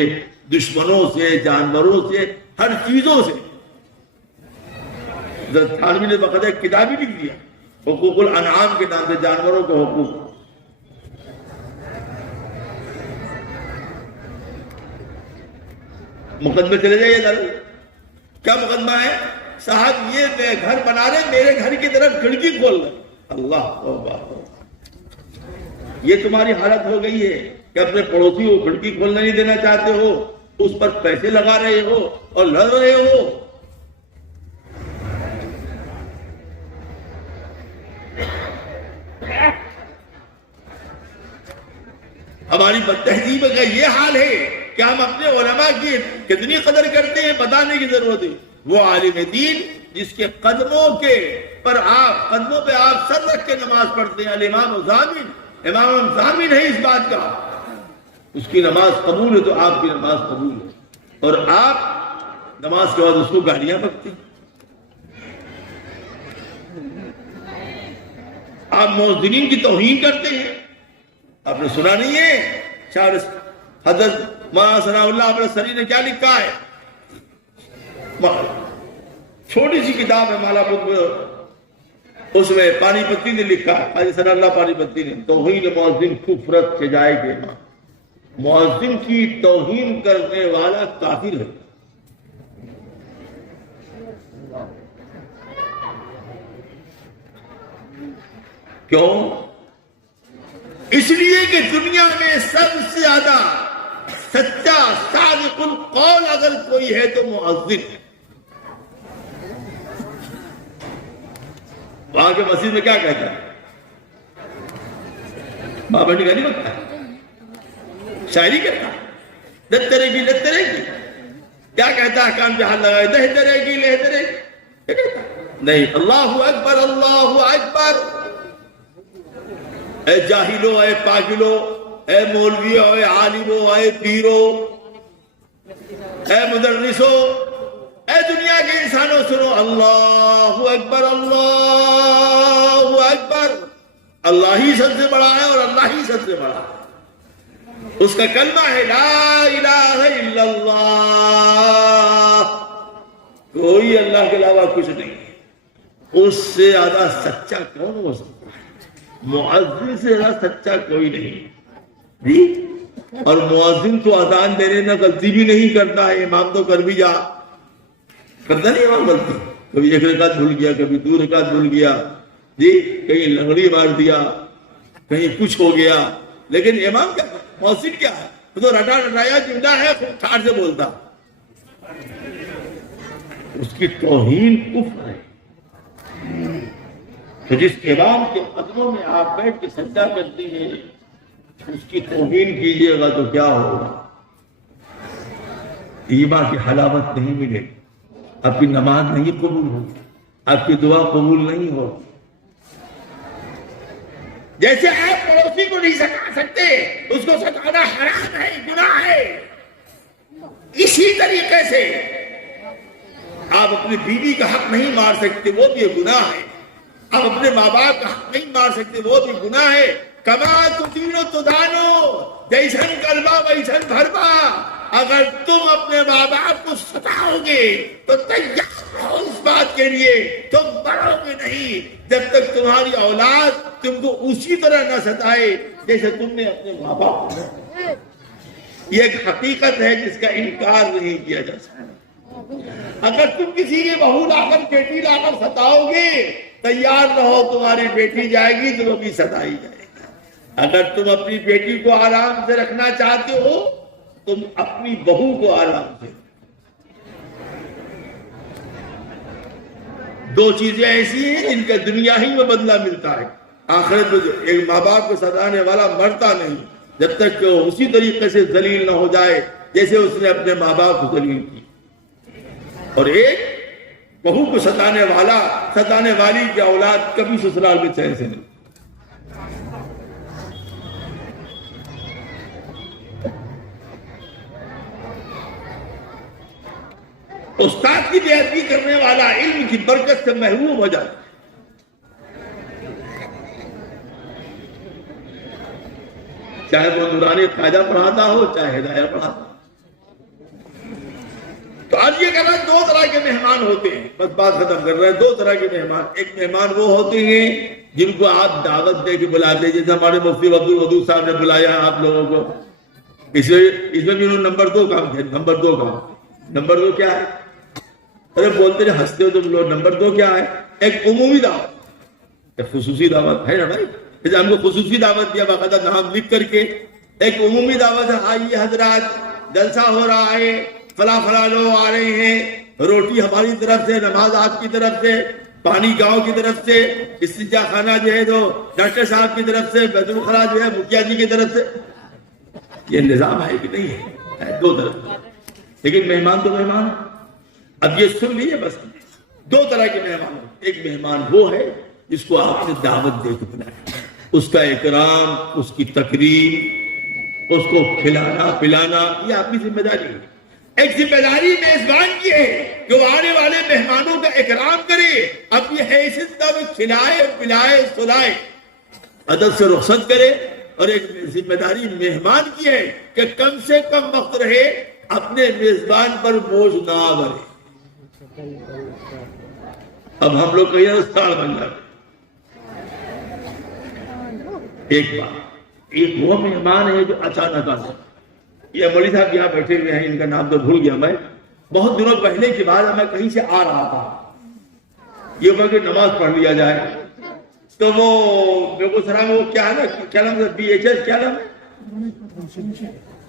دشمنوں سے، جانوروں سے، ہر چیزوں سے. حضرت تھانوی نے باقاعدہ ایک کتاب ہی لکھ دیا حقوق الانعام کے نام سے، جانوروں کے حقوق. مقدمے چلے جائیے ذرا. کیا مقدمہ ہے؟ صاحب یہ گھر بنا رہے، میرے گھر کی طرف کھڑکی کھول رہے. اللہ توبہ، یہ تمہاری حالت ہو گئی ہے کہ اپنے پڑوسی کو کھڑکی کھولنے نہیں دینا چاہتے ہو، اس پر پیسے لگا رہے ہو اور لڑ رہے ہو. ہماری بد تہذیب کا یہ حال ہے کہ ہم اپنے علماء کی کتنی قدر کرتے ہیں بتانے کی ضرورت ہے. وہ عالم دین جس کے قدموں پہ آپ سر رکھ کے نماز پڑھتے ہیں، الامام ضامن، امام ضامن ہے اس بات کا، اس کی نماز قبول ہے تو آپ کی نماز قبول ہے. اور آپ نماز کے بعد اس کو گالیاں بکتے ہیں. آپ مؤذنین کی توہین کرتے ہیں. آپ نے سنا نہیں ہے حضرت مولانا ثناء اللہ ابرسری نے کیا لکھا ہے؟ چھوٹی سی کتاب ہے مالا بک میں، اس میں پانی پتی نے لکھا ہے، حضرت ثناء اللہ پانی پتی نے، توہین مؤذن کفرت سجائے کے امام. مؤذن کی توہین کرنے والا کافر ہے. کیوں؟ اس لیے کہ دنیا میں سب سے زیادہ سچا صادق القول اگر کوئی ہے تو مؤذن. وہاں کے مسجد میں کیا کہتا ہے؟ ماں بہن کا نہیں بکتا، شاعری کرتا، لترے گی لترے گی. کیا کہتا ہے؟ کان پہ ہاتھ لگائے، لہترے گی لہترے گی. کیا کہتا ہے؟ نہیں، اللہ اکبر اللہ اکبر. اے جاہلو، اے پاگلو، اے مولویو، اے عالمو، اے پیرو، اے مدرسو، اے دنیا کے انسانوں سنو، اللہ اکبر اللہ اکبر. اللہ ہی سب سے بڑا ہے اور اللہ ہی سب سے بڑا ہے. اس کا کلمہ ہے لا الہ الا اللہ. کوئی اللہ کے علاوہ کچھ نہیں. اس سے زیادہ سچا کون ہو سکتا ہے؟ مؤذن سے زیادہ سچا کوئی نہیں. اور مؤذن تو اذان دینے میں غلطی بھی نہیں کرتا ہے. امام تو کر بھی جا کرتا نہیں امام غلطی. کبھی ایک رکعت بھول گیا، کبھی دو رکعت بھول گیا، کہیں لنگڑی مار دیا، کہیں کچھ ہو گیا. لیکن امام کیا، مؤذن کیا ہے؟ وہ تو رٹا رٹایا جملہ ہے، خوب ٹھاٹ سے بولتا. اس کی توہین کفر ہے. تو جس امام کے قدموں میں آپ بیٹھ کے سجدہ کرتی ہیں اس کی توہین کیجیے گا تو کیا ہوگا؟ ایمان کی حلاوت نہیں ملے گی، آپ کی نماز نہیں قبول ہوگی، آپ کی دعا قبول نہیں ہوگی. جیسے آپ پڑوسی کو نہیں ستا سکتے، اس کو ستانا حرام ہے، گناہ ہے، اسی طریقے سے آپ اپنی بیوی کا حق نہیں مار سکتے، وہ بھی گناہ ہے. آپ اپنے ماں باپ کا حق نہیں مار سکتے، وہ بھی گناہ ہے. کما تدینو تدانو، جیسن کربا ویسن بھربا. اگر تم اپنے ماں باپ کو ستاؤ گے تو تیار رہو اس بات کے لیے تم بڑھو گے نہیں جب تک تمہاری اولاد تم کو اسی طرح نہ ستائے جیسے تم نے اپنے ماں باپ کو. یہ ایک حقیقت ہے جس کا انکار نہیں کیا جا سکتا. اگر تم کسی کی بہو لا کر بیٹی لا کر ستاؤ گے، تیار رہو تمہاری بیٹی جائے گی تو وہ بھی ستائی جائے گی. اگر تم اپنی بیٹی کو آرام سے رکھنا چاہتے ہو تم اپنی بہو کو آرام سے. دو چیزیں ایسی ہیں جن کا دنیا ہی میں بدلہ ملتا ہے. آخرت میں ایک ماں باپ کو ستانے والا مرتا نہیں جب تک کہ وہ اسی طریقے سے ذلیل نہ ہو جائے جیسے اس نے اپنے ماں باپ کو ذلیل کی. اور ایک بہو کو ستانے والا، ستانے والی کی اولاد کبھی سسرال میں چین سے نہیں. استاد کی بے ادبی کرنے والا علم کی برکت سے محروم ہو جاتا ہے. چاہے وہ نورانی قاعدہ پڑھاتا ہو چاہے ہدایہ پڑھاتا ہو. تو آج یہ کہنا دو طرح کے مہمان ہوتے ہیں، بس بات ختم کر رہے ہیں. دو طرح کے مہمان. ایک مہمان وہ ہوتے ہیں جن کو آپ دعوت دے کے بلاتے، جیسے ہمارے مفتی عبدالودود صاحب نے بلایا آپ لوگوں کو. اس میں بھی انہوں نے نمبر 2 کام کیا. نمبر 2 کام. نمبر 2 کیا ہے؟ ارے بولتے ہیں ہنستے ہو تم لوگ. نمبر 2 کیا ہے؟ ایک عمومی دعوت، ایک خصوصی دعوت ہے نا بھائی. جیسے ہم کو خصوصی دعوت دیا باقاعدہ نام لکھ کر کے. ایک عمومی دعوت ہے، آئیے حضرات جلسہ ہو رہا ہے، فلاں فلاں لوگ آ رہے ہیں، روٹی ہماری طرف سے، نماز آپ کی طرف سے، پانی گاؤں کی طرف سے، استنجا خانہ جو ہے تو ڈاکٹر صاحب کی طرف سے، بیت الخلا جو ہے مکھیا جی کی طرف سے. یہ نظام ہے کہ نہیں ہے؟ دو طرف. لیکن مہمان تو مہمان. اب یہ سن لیجیے بس. دو طرح کے مہمان. ایک مہمان وہ ہے جس کو آپ نے دعوت دے کے بلایا، اس کا اکرام، اس کی تقریم، اس کو کھلانا پلانا، یہ آپ کی ذمہ داری ہے. ایک ذمہ داری میزبان کی ہے کہ وہ آنے والے مہمانوں کا اکرام کرے، اپنی حیثیت کا وہ کھلائے پلائے سلائے. ادب سے رخصت کرے اور ایک ذمہ داری مہمان کی ہے کہ کم سے کم وقت رہے، اپنے میزبان پر بوجھ نہ بنے۔ اب ہم لوگ کہیں استاد بن جاتے۔ ایک بات، ایک وہ مہمان ہے جو اچانک آتا ہے۔ یہ مولوی صاحب یہاں بیٹھے ہوئے ہیں، ان کا نام تو بھول گیا میں، بہت دنوں پہلے کی بات، میں کہیں سے آ رہا تھا، یہ بول کے نماز پڑھ لیا جائے، تو وہ بیگوسرا میں وہ کیا ہے نا، کیا نام ہے، بی ایچ ایس، کیا نام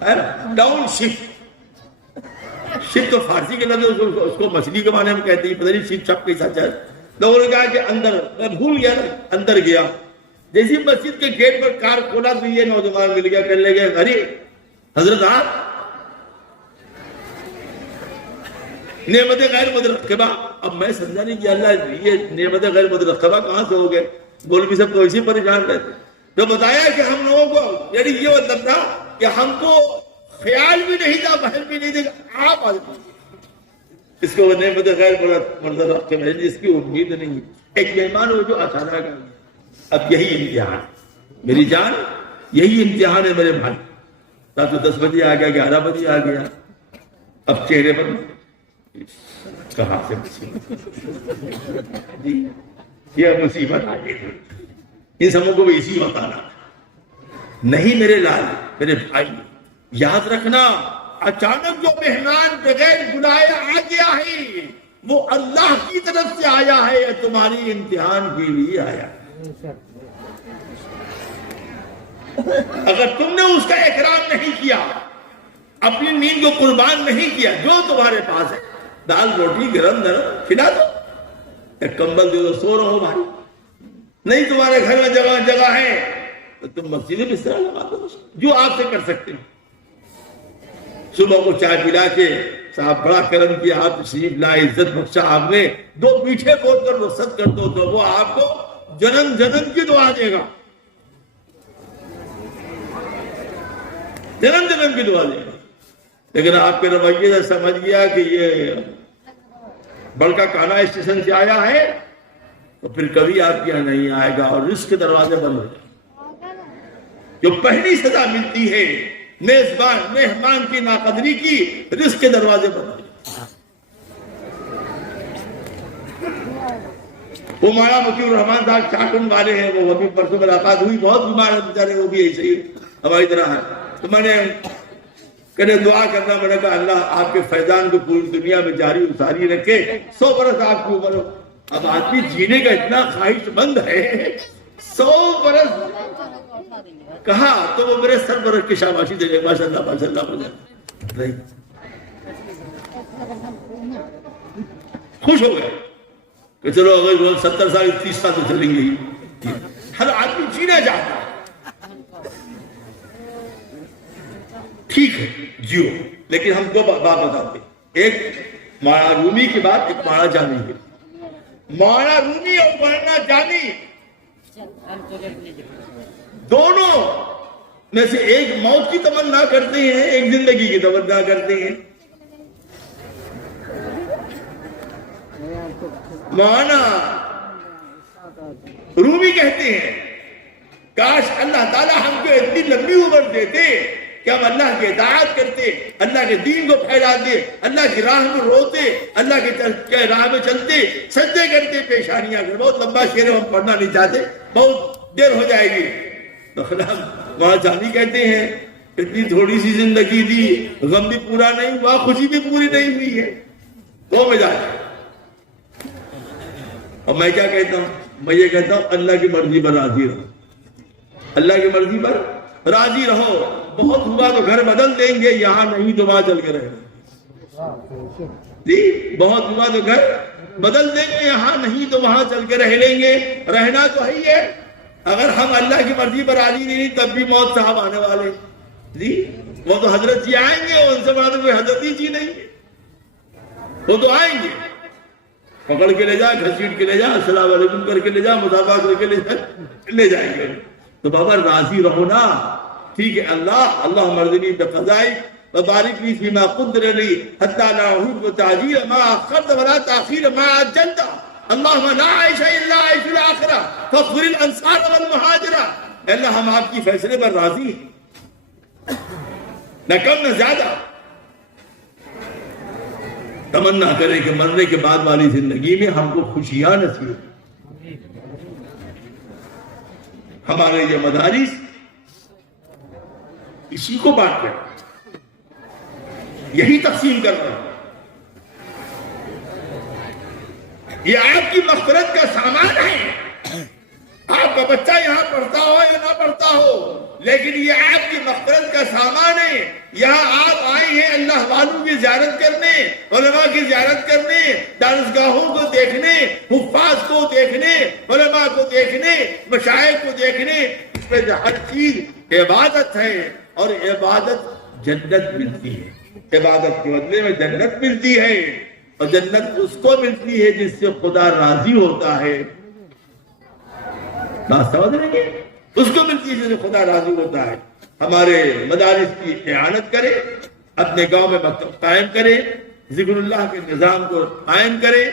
ہے، ٹاؤن شپ، شپ تو فارسی کے لفظ، اس کو مچھلی کے معنی میں کہتے ہیں، پتہ نہیں شپ چھپ کیسا چل، لوگوں نے کہا کہ اندر، میں بھول گیا نا، اندر گیا، جیسی مسجد کے گیٹ پر کار کھولا تو یہ نوجوان مل گیا، کہنے لگے ارے حضرت آپ نعمت غیر مترقبہ۔ اب میں سمجھا نہیں کہ اللہ یہ نعمت غیر مترقبہ کہاں سے ہو گئے، مولوی صاحب تو اسی پریشان رہتے، تو بتایا کہ ہم لوگوں کو، یعنی یہ مطلب تھا کہ ہم کو خیال بھی نہیں تھا، بہن بھی نہیں تھا، آپ اس کو نعمت غیر مترقبہ جس کی امید نہیں، ایک مہمان ہو جو اچانک آ گیا۔ اب یہی امتحان، میری جان یہی امتحان ہے میرے بھائی، رات کو 10 بجے آ گیا، 11 بجے آ گیا، اب چہرے پر کہاں سے مصیبت، یہ مصیبت آ گئی، ان سبوں کو بھی اسی وقت آنا نہیں۔ میرے لال، میرے بھائی، یاد رکھنا، اچانک جو مہمان بغیر بلائے آ گیا ہے وہ اللہ کی طرف سے آیا ہے یا تمہاری امتحان کے لیے آیا ہے۔ اگر تم نے اس کا اکرام نہیں کیا، اپنی نیند کو قربان نہیں کیا، جو تمہارے پاس ہے، دال روٹی گرم گرم کھلا دو، ایک کمبل دے دو، سو رہو بھائی، نہیں تمہارے گھر میں جگہ ہے تو تم مسجد میں بستر لگا دو، جو آپ سے کر سکتے ہیں۔ صبح کو چائے پلا کے صاحب بڑا کرم کیا، آپ تشریف لائے، عزت بخشا آپ نے، 2 میٹھے بول کر رخصت کر دو تو وہ آپ کو جنم جنم کی دعا دے گا، جنم جنم کی دعا دے گا۔ لیکن آپ کے رویے سے سمجھ گیا کہ یہ بڑکا کانا اسٹیشن سے آیا ہے تو پھر کبھی آپ کے یہاں نہیں آئے گا، اور رزق کے دروازے بند ہو جائے۔ جو پہلی سزا ملتی ہے میزبان مہمان کی ناقدری کی، رزق کے دروازے بند ہو جائے۔ وہ مولانا مطیع الرحمان صاحب چاٹن والے ہیں، وہ ابھی پرسوں ملاقات ہوئی، بہت بیمار ہے بیچارے، وہ بھی ایسے ہی ہماری طرح ہے، تو میں نے کہنے دعا کرنا، میں نے کہا اللہ آپ کے فیضان کو پوری دنیا میں جاری اتاری رکھے، 100 برس آپ کی عمر ہو۔ اب آدمی جینے کا اتنا خواہش مند ہے، 100 برس کہا تو وہ میرے سر برس کی شاباشی دے گئے، ماشاء اللہ ماشاء اللہ، نہیں خوش ہو گئے کہ چلو اگر 70 سال 30 سال تو چلیں گے ہی، ہر آدمی جینا چاہتا ہے، ٹھیک ہے جیو، لیکن ہم 2 بات بتاتے ہیں، ایک مولانا رومی کی بات، ایک مولانا جانی کی۔ مولانا رومی اور مولانا جانی دونوں میں سے ایک موت کی تمنا کرتے ہیں، ایک زندگی کی تمنا کرتے ہیں۔ مولانا رومی کہتے ہیں کاش اللہ تعالیٰ ہم کو اتنی لمبی عمر دیتے کہ ہم اللہ کی اطاعت کرتے، اللہ کے دین کو پھیلاتے، اللہ کی راہ میں روتے، اللہ کے راہ میں چلتے، سجدے کرتے، پیشانیاں کرتے۔ بہت لمبا شعر ہم پڑھنا نہیں چاہتے، بہت دیر ہو جائے گی۔ تو وہاں جانی کہتے ہیں اتنی تھوڑی سی زندگی دی، غم بھی پورا نہیں ہوا، خوشی بھی پوری نہیں ہوئی ہے، تو مزاج۔ اور میں کیا کہتا ہوں؟ میں یہ کہتا ہوں اللہ کی مرضی پر راضی رہو، اللہ کی مرضی پر راضی رہو۔ بہت ہوا تو گھر بدل دیں گے، یہاں نہیں تو وہاں چل کے رہے گا جی، بہت ہوا تو گھر بدل دیں گے، یہاں نہیں تو وہاں چل کے رہ لیں گے، رہنا تو ہے ہی ہے۔ اگر ہم اللہ کی مرضی پر راضی نہیں تب بھی موت صاحب آنے والے جی، وہ تو حضرت جی آئیں گے، ان سے بڑا تو کوئی حضرت جی نہیں ہے، وہ تو آئیں گے، پکڑ کے لے جا، گھسیٹ کے لے جا، السلام علیکم کر کے لے جا، مصافحہ کر کے لے جائیں گے۔ تو بابا راضی رہو نا، ٹھیک ہے، اللہ مرضنی بقضائی وبارک لی فیما قدر لی حتی لا احب تعجیل ما اخرت ولا تاخیر ما عجلت۔ اللہم لا عیش الا عیش الاخرہ فاغفر الانصار والمہاجرہ، اے اللہ ہم آپ کی فیصلے پر راضی ہیں، نہ کم نہ زیادہ۔ تمنا کریں کہ مرنے کے بعد والی زندگی میں ہم کو خوشیاں نصیب ہوں۔ ہمارے یہ مدارس اسی کو بات کریں، یہی تقسیم کر رہے ہیں۔ یہ آپ کی مغفرت کا سامان ہے۔ آپ کا بچہ یہاں پڑھتا ہو یا نہ پڑھتا ہو، لیکن یہ آپ کی مغفرت کا سامان ہے۔ یہاں آپ آئے ہیں اللہ والوں کی زیارت کرنے، علماء کی زیارت کرنے، دارسگاہوں کو دیکھنے، حفاظ کو دیکھنے، علماء کو دیکھنے، مشائخ کو دیکھنے۔ اس میں ہر چیز عبادت ہے، اور عبادت جنت ملتی ہے۔ عبادت کے بدلے میں جنت ملتی ہے، اور جنت اس کو ملتی ہے جس سے خدا راضی ہوتا ہے۔ بات سمجھ رہے ہیں؟ اس کو ملتی ہے جس سے خدا راضی ہوتا ہے۔ ہمارے مدارس کی اعانت کرے، اپنے گاؤں میں مکتب قائم کرے، ذکر اللہ کے نظام کو قائم کرے،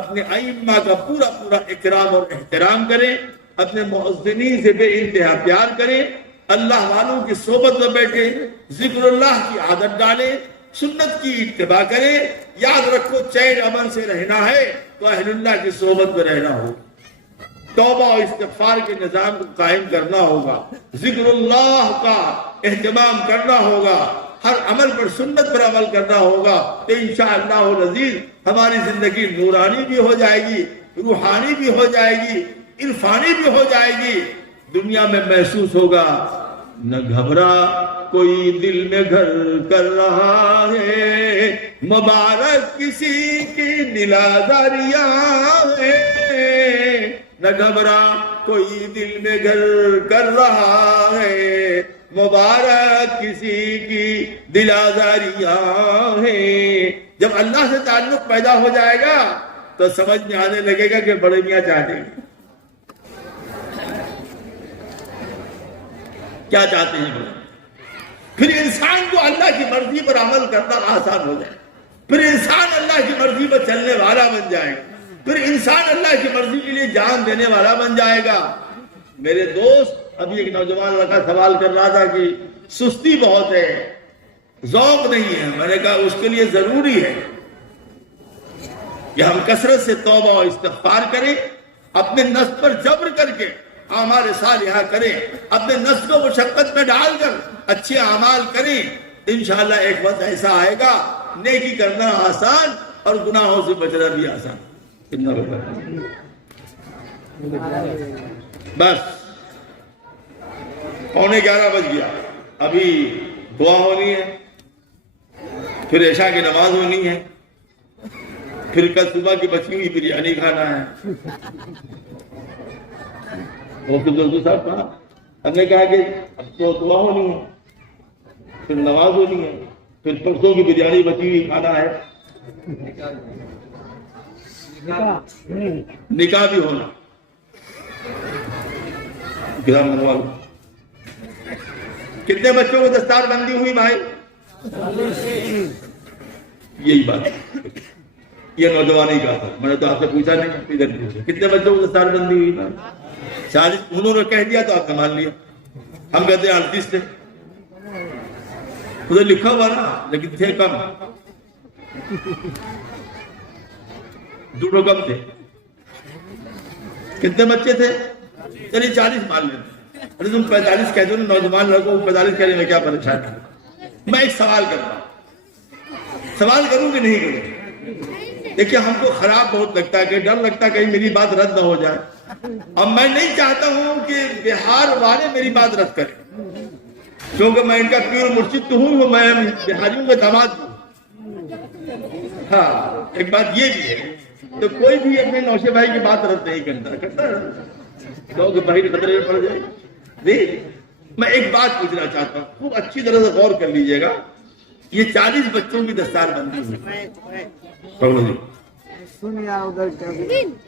اپنے ائمہ کا پورا پورا اکرام اور احترام کرے، اپنے مؤذنین سے بے انتہا پیار کرے، اللہ والوں کی صحبت میں بیٹھے، ذکر اللہ کی عادت ڈالے، سنت کی اتباع کرے۔ یاد رکھو چین امن سے رہنا ہے تو اہل اللہ کی صحبت میں رہنا ہو، توبہ و استغفار کے نظام کو قائم کرنا ہوگا، ذکر اللہ کا اہتمام کرنا ہوگا، ہر عمل پر سنت پر عمل کرنا ہوگا، تو انشاءاللہ العزیز ہماری زندگی نورانی بھی ہو جائے گی، روحانی بھی ہو جائے گی، عرفانی بھی ہو جائے گی۔ دنیا میں محسوس ہوگا نہ گھبرا کوئی دل میں گھر کر رہا ہے، مبارک کسی کی نلازاریاں ہے، نہ گھبرا کوئی دل میں گھر کر رہا ہے، مبارک کسی کی دل آزاریاں ہیں۔ جب اللہ سے تعلق پیدا ہو جائے گا تو سمجھ میں آنے لگے گا کہ بڑے میاں چاہتے ہیں کیا چاہتے ہیں بڑے۔ پھر انسان کو اللہ کی مرضی پر عمل کرنا آسان ہو جائے، پھر انسان اللہ کی مرضی پر چلنے والا بن جائے گا، پھر انسان اللہ کی مرضی کے لیے جان دینے والا بن جائے گا۔ میرے دوست ابھی ایک نوجوان لڑکا سوال کر رہا تھا کہ سستی بہت ہے، ذوق نہیں ہے۔ میں نے کہا اس کے لیے ضروری ہے کہ ہم کثرت سے توبہ و استغفار کریں، اپنے نفس پر جبر کر کے اعمال صالحہ کریں، اپنے نفس کو مشقت میں ڈال کر اچھے اعمال کریں۔ انشاءاللہ ایک وقت ایسا آئے گا نیکی کرنا آسان اور گناہوں سے بچنا بھی آسان۔ بس 11:15 بج گیا، ابھی دعا ہونی ہے، پھر عشاء کی نماز ہونی ہے، پھر کل صبح کی بچی ہوئی بریانی کھانا ہے۔ صاحب کہا، ہم نے کہا کہ اب تو دعا ہونی ہے، پھر نماز ہونی ہے، پھر پرسوں کی بریانی بچی ہوئی کھانا ہے، نکاح بھی ہونا۔ کتنے بچوں کو دستار بندی ہوئی بھائی؟ یہی بات، یہ نوجوان ہی کہا تھا، میں نے تو آپ سے پوچھا نہیں، ادھر پوچھا کتنے بچوں کو دستار بندی ہوئی بھائی؟ 40 انہوں نے کہہ دیا تو آپ نے مان لیا، ہم کہتے ہیں 38 تھے، ادھر لکھا ہوا نا، لیکن تھے کم، دونوں کم تھے۔ کتنے بچے تھے؟ چلیے 40 مان لیتے، ارے تم 45 کہتے ہو نا، نوجوان لڑکوں کو 45 کہنے میں کیا پریشان ہے؟ میں ایک سوال کرتا ہوں، سوال کروں کہ نہیں کروں؟ دیکھیں ہم کو خراب بہت لگتا ہے، کہ ڈر لگتا ہے کہیں میری بات رد نہ ہو جائے، اب میں نہیں چاہتا ہوں کہ بہار والے میری بات رد کریں، کیونکہ میں ان کا پیر مرشد تو ہوں، میں بہاریوں کا داماد ہوں۔ ہاں ایک بات یہ بھی ہے، تو کوئی بھی اپنے نوشے بھائی کی بات رد نہیں کرتا کیونکہ بھائی خطرے میں پڑ جائے۔ دیکھ میں ایک بات پوچھنا چاہتا ہوں، خوب اچھی طرح سے غور کر لیجئے گا، یہ 40 بچوں کی دستار بندی ہوئی،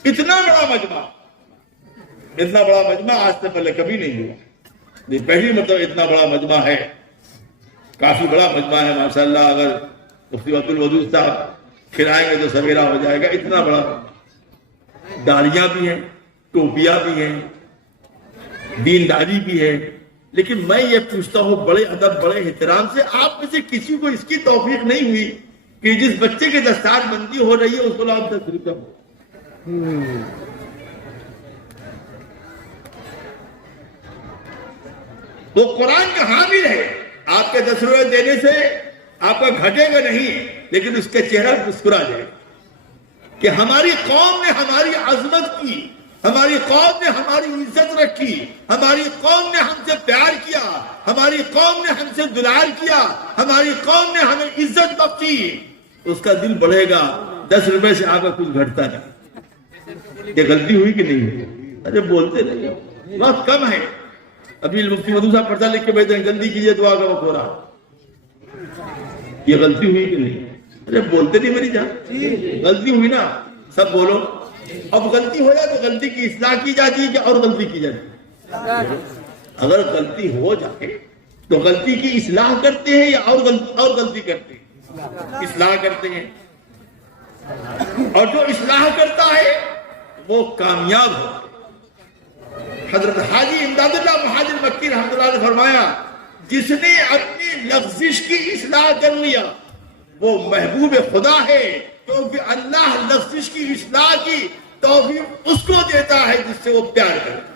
اتنا بڑا مجمع آج سے پہلے کبھی نہیں ہوا، پہلی مرتبہ اتنا بڑا مجمع ہے، کافی بڑا مجمع ہے ماشاءاللہ۔ اگر مفتی عبد الودود صاحب کھلائیں گے تو سویرا ہو جائے گا، اتنا بڑا۔ داڑیاں بھی ہیں، ٹوپیاں بھی ہیں، دینداری بھی ہے، لیکن میں یہ پوچھتا ہوں بڑے ادب بڑے احترام سے، آپ میں سے کسی کو اس کی توفیق نہیں ہوئی کہ جس بچے کے دستار بندی ہو رہی ہے اس کو آپ 10 روپے وہ قرآن کا حامل ہے، آپ کے 10 روپے دینے سے آپ کا گھٹے گا نہیں، لیکن اس کا چہرہ مسکرا جائے کہ ہماری قوم نے ہماری عظمت کی، ہماری قوم نے ہماری عزت رکھی، ہماری قوم نے ہم سے پیار کیا، ہماری قوم نے ہم سے دلار کیا، ہماری قوم نے ہمیں عزت بخشی، اس کا دل بڑھے گا۔ 10 روپے سے آپ کا کچھ گھٹتا نہیں۔ یہ غلطی ہوئی کہ نہیں؟ ارے بولتے نہیں، بہت کم ہے۔ ابھی مفتی مدو صاحب پڑھتا لکھ کے بیٹھے ہیں، جلدی کیجئے دعا کا وقت ہو رہا۔ یہ غلطی ہوئی کہ نہیں؟ ارے بولتے نہیں میری جان، غلطی ہوئی نا، سب بولو۔ اب غلطی ہو جائے تو غلطی کی اصلاح کی جاتی ہے کہ اور غلطی کی جاتی ہے؟ اگر غلطی ہو جائے تو غلطی کی اصلاح کرتے ہیں یا اور غلطی کرتے ہیں؟ اصلاح کرتے ہیں، اور جو اصلاح کرتا ہے وہ کامیاب ہو۔ حضرت حاجی امداد اللہ مہاجر مکی رحمۃ اللہ نے فرمایا، جس نے اپنی لغزش کی اصلاح کر لیا وہ محبوب خدا ہے، کیونکہ اللہ لغزش کی اصلاح کی توفیق اس کو دیتا ہے جس سے وہ پیار کرتا ہے۔